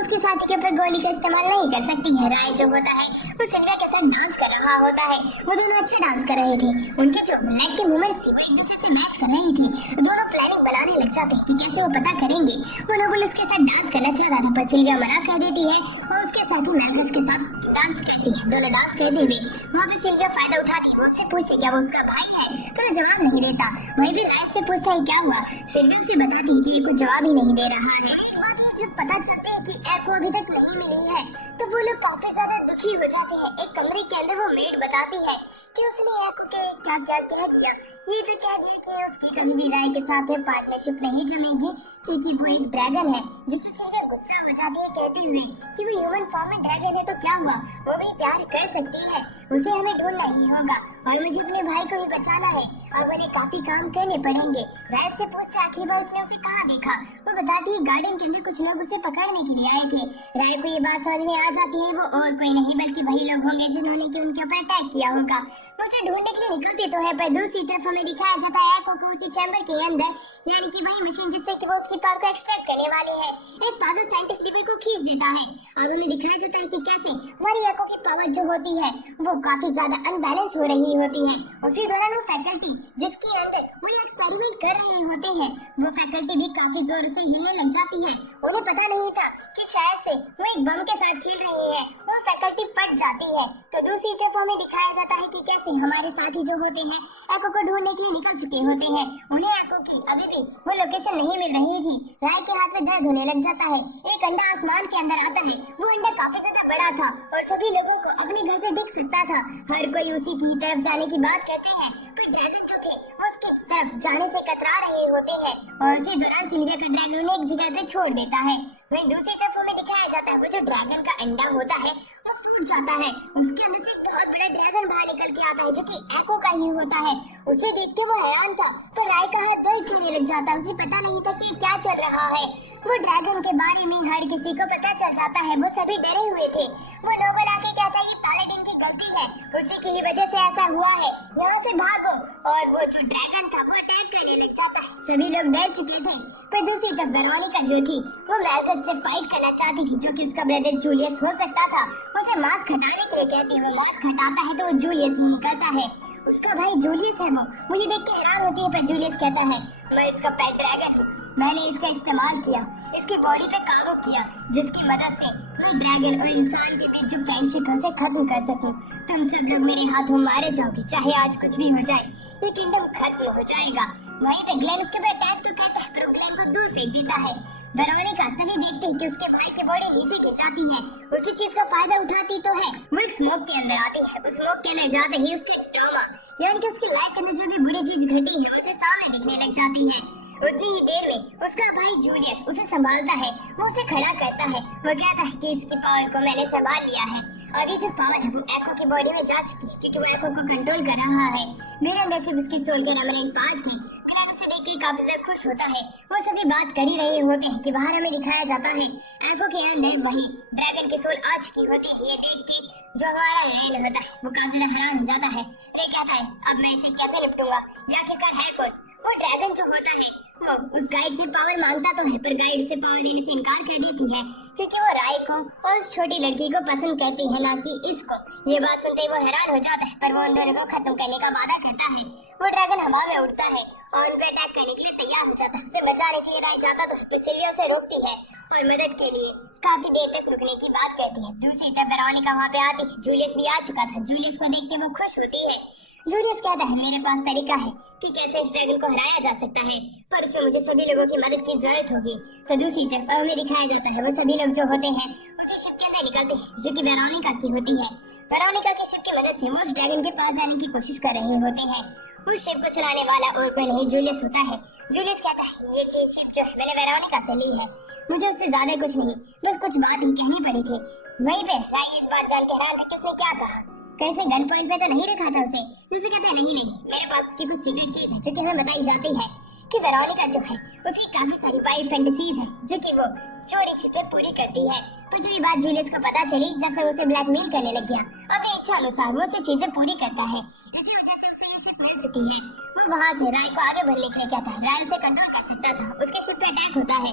उसके साथी के ऊपर गोली का इस्तेमाल नहीं कर सकती है। राय जो होता है वो सिल्विया के साथ डांस कर रहा होता है। वो दोनों अच्छा डांस कर रहे थे, उनके जो लेग के मूवमेंट्स थी वो एक दूसरे से मैच कर रही थी। दोनों प्लानिंग बनाने लग जाते हैं कि कैसे वो पता करेंगे। वो नोबल उसके साथ डांस करना चाहता था, पर सिल्विया मना कर देती है और उसके साथ ही मैगस के साथ डांस करती है। दोनों डांस करते हुए वहाँ पे सिल्विया फायदा उठाती है। उससे पूछती क्या वो उसका भाई है, तो वो जवाब नहीं देता। वही भी राय से पूछता है क्या हुआ, सिल्विया से बताती है कि ये कुछ जवाब ही नहीं दे रहा है। एक बात ये जब पता चलती है कि एको अभी तक नहीं मिली है, तो वो लोग काफी ज्यादा दुखी हो जाते हैं। एक कमरे के अंदर वो मेड बताती है कि उसने एको के क्या क्या कह दिया। ये जो कह दिया कि उसकी कभी भी राय के साथ में पार्टनरशिप नहीं जमेगी, क्योंकि वो एक ड्रैगन है। जिससे सिल्विया गुस्सा हो जाती है कहते हुए कि वो ह्यूमन फॉर्म में ड्रैगन है तो क्या हुआ, वो भी प्यार कर सकती है, उसे हमें ढूंढना ही होगा और मुझे अपने भाई को भी बचाना है और मुझे काफी काम करने पड़ेंगे। राय से पूछते आखिरी बार उसने उसे कहाँ देखा। वो बताती है गार्डन के अंदर कुछ लोग उसे पकड़ने के लिए आए थे। राय को ये बात समझ में आ जाती है वो और कोई नहीं बल्कि वही लोग होंगे जिन्होंने कि उनके ऊपर अटैक किया होगा। उसे ढूंढने के लिए निकलते तो है, पर दूसरी तरफ हमें दिखाया जाता है एको को उसी चैम्बर के अंदर, यानी कि वही मशीन जिससे कि वो उसकी पावर को एक्सट्रैक्ट करने वाली है। एक पागल साइंटिस्ट डिब्बे को खींच देता है। अब हमें दिखाया जाता है कि कैसे हमारी एको की पावर जो होती है वो काफी ज्यादा अनबैलेंस हो रही होती है। उसी दौरान वो फैकल्टी जिसके अंदर वो एक्सपेरिमेंट कर रहे होते हैं, वो फैकल्टी भी काफी जोर से हिलने लग जाती है। उन्हें पता नहीं था कि शायद से वो एक बम के साथ खेल रही है। वो फैकल्टी फट जाती है। तो दूसरी तरफ हमें दिखाया जाता है कि कैसे हमारे साथी जो होते हैं एको को ढूंढने के लिए निकल चुके होते हैं। उन्हें एको की अभी भी वो लोकेशन नहीं मिल रही थी। राय के हाथ में दर्द होने लग जाता है। एक अंडा आसमान के अंदर आता है। वो अंडा काफी ज्यादा बड़ा था और सभी लोगों को अपने घर से दिख सकता था। हर कोई उसी की तरफ जाने की बात करते हैं, पर ड्रैगन जो थे उसकी तरफ जाने से कतरा रहे होते हैं और इसी दौरान सिल्विया का ड्रैगन उन्हें एक जगह पे छोड़ देता है। वहीं दूसरी तरफ हमें दिखाया जाता है वो जो ड्रैगन का अंडा होता है वो फूट जाता है। उसके अंदर से एक बहुत बड़ा ड्रैगन बाहर निकल के आता है जो कि एको का ही होता है। उसे देख के वो हैरान था, पर राय का हाथ दर्द करने लग जाता है। उसे पता नहीं था कि क्या चल रहा है। वो ड्रैगन के बारे में हर किसी को पता चल जाता है। वो सभी डरे हुए थे। वो नोबल आके कहता है ये पैलेडिन की गलती है, उसी की ही वजह से ऐसा हुआ है, यहाँ से भागो। और वो जो ड्रैगन था वो अटैक करने लग जाता है। सभी लोग डर चुके थे, पर दूसरी तरफ वेरोनिका जो थी वो मैल्कस से फाइट करना चाहती थी, जो कि उसका ब्रदर जूलियस हो सकता था। उसे मास्क हटाने के लिए कहती है। वो मास्क हटाता है तो वो जूलियस ही निकलता है। उसका भाई जूलियस है। वो ये देख के हैरान होती है, पर जूलियस कहता है मैं इसका पेट ड्रैगन हूँ, मैंने इसका इस्तेमाल किया, इसकी बॉडी पे काबू किया, जिसकी मदद से मैं ड्रैगन और इंसान के बीच जो फ्रेंडशिप है उसे खत्म कर सकूं। तुम सब लोग मेरे हाथों मारे जाओगे, चाहे आज कुछ भी हो जाए, ये किंगडम खत्म हो जाएगा। वहीं पे ग्लेन उसके ऊपर अटैक तो करता है, पर ग्लेन को दूर फेंक देता है। वेरोनिका तभी देखती है कि उसके भाई की बॉडी नीचे गिर जाती है। उसी चीज का फायदा उठाती तो है। वो एक स्मोक के अंदर आती है। उस स्मोक के अंदर जाते ही उसके ट्रॉमा यानी कि उसके लाइफ के अंदर जो भी बुरी चीज घटी है उसे सामने दिखने लग जाती है। उतनी ही देर में उसका भाई जूलियस उसे संभालता है। वो उसे खड़ा करता है। वो कहता है कि इसकी पावर को मैंने संभाल लिया है और ये जो पावर है वो एको की बॉडी में जा चुकी है, क्योंकि वो एको को कंट्रोल कर रहा है। मेरे अंदर सिर्फ उसकी सोल के रेमिनेंट पार्ट थे। ग्लेन उसे देख के काफी ज्यादा खुश होता है। वो सभी बात कर ही रहे होते हैं कि बाहर हमें दिखाया जाता है एको के अंदर वही ड्रैगन की सोल आ चुकी होती है। ये देख के जो हमारा रैन होता है वो काफी ज्यादा हैरान हो जाता है। रे कहता है अब मैं इसे कैसे निपटूंगा, या आखिरकार है कौन? वो ड्रैगन जो होता है वो उस गाइड से पावर मांगता तो है, पर गाइड से पावर देने से इनकार कर देती है क्योंकि वो राय को और उस छोटी लड़की को पसंद करती है, ना कि इसको। ये बात सुनते ही वो हैरान हो जाता है, पर वो उन दोनों को खत्म करने का वादा करता है। वो ड्रैगन हवा में उड़ता है और उन पे अटैक करने के लिए तैयार हो जाता है। उसे बचाने के लिए राय जाता तो है, सिल्विया उसे रोकती है और मदद के लिए काफी देर तक रुकने की बात करती है। दूसरी तरफ वेरोनिका वहाँ पे आती है। जूलियस भी आ चुका था। जूलियस को देख के वो खुश होती है। जूलियस कहता है मेरे पास तरीका है कि कैसे इस ड्रैगन को हराया जा सकता है, पर उसमें मुझे सभी लोगों की मदद की जरूरत होगी। तो दूसरी तरफ हमें दिखाया जाता है वो सभी लोग जो होते हैं उसी शिप के अंदर निकलते हैं जो कि वेरोनिका की होती है। वेरोनिका की शिप की मदद से वो उस ड्रैगन के पास जाने की कोशिश कर रहे होते हैं। उस शिप को चलाने वाला और कोई नहीं जूलियस होता है। जूलियस कहता है ये चीज शिप जो है मैंने वेरोनिका से ली है, मुझे उससे ज्यादा कुछ नहीं, बस कुछ बात ही कहनी पड़ी थी। वहीं पे राय इस बात जान के हैरान था कि उसने क्या कहा, कैसे गन पॉइंट पे तो नहीं रखा था उसे। जैसे कहता है नहीं मेरे पास उसकी कुछ सीक्रेट चीज है जो कि हमें बताई जाती है कि वेरोनिका जो है उसकी काफी सारी वाइल्ड फैंटेसीज है जो कि वो चोरी छिपे पूरी करती है। पर जब ये बात जूलियस को पता चली, जब से उसे ब्लैकमेल करने लग गया, अपनी इच्छा अनुसार वो से चीजें पूरी करता है। इसी वजह से उसे ये शिप मिल चुकी है। वो वहाँ से राय को आगे बढ़ने के लिए कहता है। राय उसे कंट्रोल कर सकता था। उसके शिप पे अटैक होता है।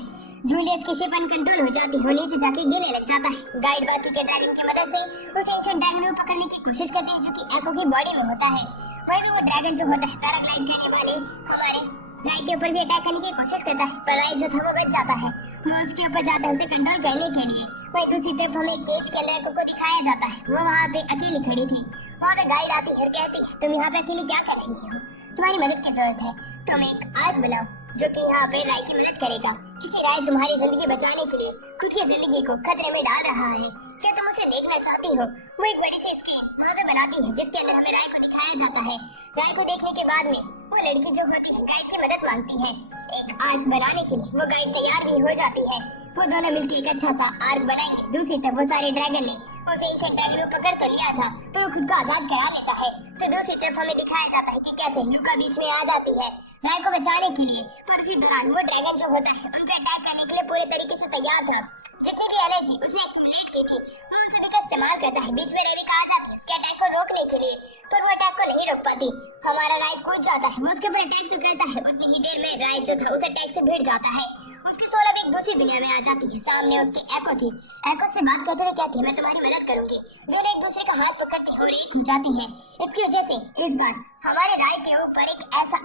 जूलियस की शिप अनकंट्रोल हो जाती है। वो नीचे जाके गिरने लग जाता है। गाइड बाकी के ड्रैगन की मदद से उस एंशिएंट ड्रैगन को पकड़ने की कोशिश करते हैं जो कि एको की बॉडी में होता है। वहीं वो ड्रैगन जो होता है पैराग्लाइड करने वाले हमारे राय के ऊपर भी अटैक करने की कोशिश करता है, पर राय जो था वो बच जाता है। वो उसके ऊपर जाता है उसे कंट्रोल करने के लिए। वहीं दूसरी तरफ हमें केज के अंदर एको को दिखाया जाता है। वो वहाँ पे अकेली खड़ी थी। वहाँ पे गाइड आती है और कहती है तुम यहाँ पे अकेली क्या कर रही हो, तुम्हारी मदद की जरूरत है। तुम एक आग बनाओ जो कि यहाँ पे राय की मदद करेगा, क्योंकि राय तुम्हारी जिंदगी बचाने के लिए खुद की जिंदगी को खतरे में डाल रहा है। क्या तुम उसे देखना चाहती हो? वो एक बड़ी सी स्क्रीन वहाँ पे बनाती है जिसके अंदर हमें राय को दिखाया जाता है। राय को देखने के बाद में वो लड़की जो होती है गाइड की मदद मांगती है एक आर्क बनाने के लिए। वो गाइड तैयार भी हो जाती है। वो दोनों मिलकर एक अच्छा सा आर्क बनाएंगे। दूसरी तरफ वो सारे ड्रैगन ने उस एंशिएंट ड्रैगन को पकड़ तो लिया था, पर वो खुद को आजाद करा लेता है। तो दूसरी तरफ हमें दिखाया जाता है कि कैसे लूका बीच में आ जाती है राय को बचाने के लिए। पर उसी दौरान वो ड्रैगन जो होता है उन पे अटैक करने के लिए पूरे तरीके से तैयार था। जितनी भी एनर्जी उसने एक्युमुलेट की थी वो सभी का इस्तेमाल करता है। बीच में रेबिका आ जाती है उसके अटैक को रोकने के लिए, पर वो अटैक को नहीं रोक पाती। हमारा राय कूद जाता है। वो उसके ऊपर अटैक तो करता है, उतनी ही देर में राय जो था उस अटैक से भिड़ जाता है। उसकी सोल अब एक दूसरी दुनिया में आ जाती है। सामने उसकी एको थी। एको से बात करते हुए कहती है मैं तुम्हारी मदद करूंगी। दोनों एक दूसरे का हाथ पकड़ती है और एक हो जाती है। इसकी वजह से इस बार हमारे राय के ऊपर एक ऐसा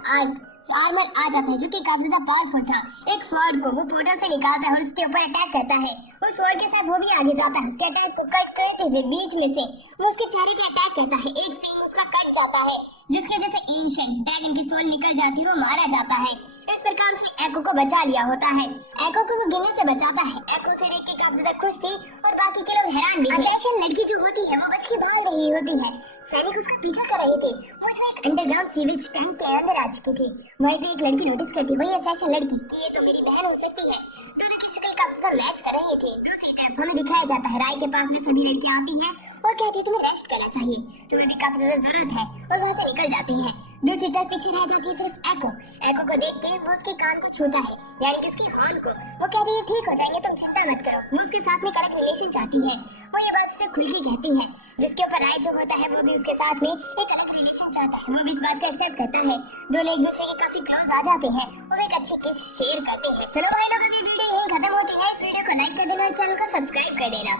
आर्मर आ जाता है जो कि काफी ज्यादा पावरफुल था। एक स्वॉर्ड को वो पोर्टल से निकालता है और उसके ऊपर अटैक करता है। उस स्वॉर्ड के साथ वो भी आगे जाता है। उसके अटैक को कट करते हुए बीच में से वो उसके चेहरे पे अटैक करता है। एक सींग उसका कट जाता है जिसकी वजह से एंशिएंट ड्रैगन की सोल निकल जाती है। वो मारा जाता है। इस प्रकार उसने एको को बचा लिया होता है। एको को वो गिरने से बचाता है। एको से देख के काफी ज्यादा खुश थी और बाकी के लोग हैरान भी थे। अटैचन लड़की जो होती है वो बच के भाग रही होती है। सैनिक उसका पीछा कर रहे थे। वो जो एक अंडरग्राउंड सीवेज टैंक के अंदर आ चुकी थी। वहीं पे एक लड़की नोटिस करती वही अटैचन लड़की कि ये तो मेरी बहन हो सकती है। दोनों की शक्ल काफी ज्यादा मैच कर रही थी। दूसरी तरफ हमें दिखाया जाता है राय के पास में सभी लड़कियां आती हैं और कहती है तुम्हें रेस्ट करना चाहिए, तुम्हें भी काफी ज्यादा जरूरत है, और वहाँ से निकल जाती है। दूसरी तरफ पीछे रह जाती है सिर्फ एको। एको को देख के वो उसके कान को छूता है, यानी कि उसके हॉर्न को। वो कहती है ठीक हो जाएंगे, तुम चिंता मत करो। वो उसके साथ में करेक्ट रिलेशन चाहती है। वो ये बात उसे खुल के कहती है, जिसके ऊपर राय जो होता है वो भी उसके साथ में एक अलग रिलेशन चाहता है। वो भी इस बात को एक्सेप्ट करता है। दोनों एक दूसरे के काफी क्लोज आ जाते हैं और एक अच्छे किस शेयर करते हैं। चलो भाई लोग, अभी वीडियो यहीं खत्म होती है। इस वीडियो को लाइक कर देना और चैनल को सब्सक्राइब कर देना।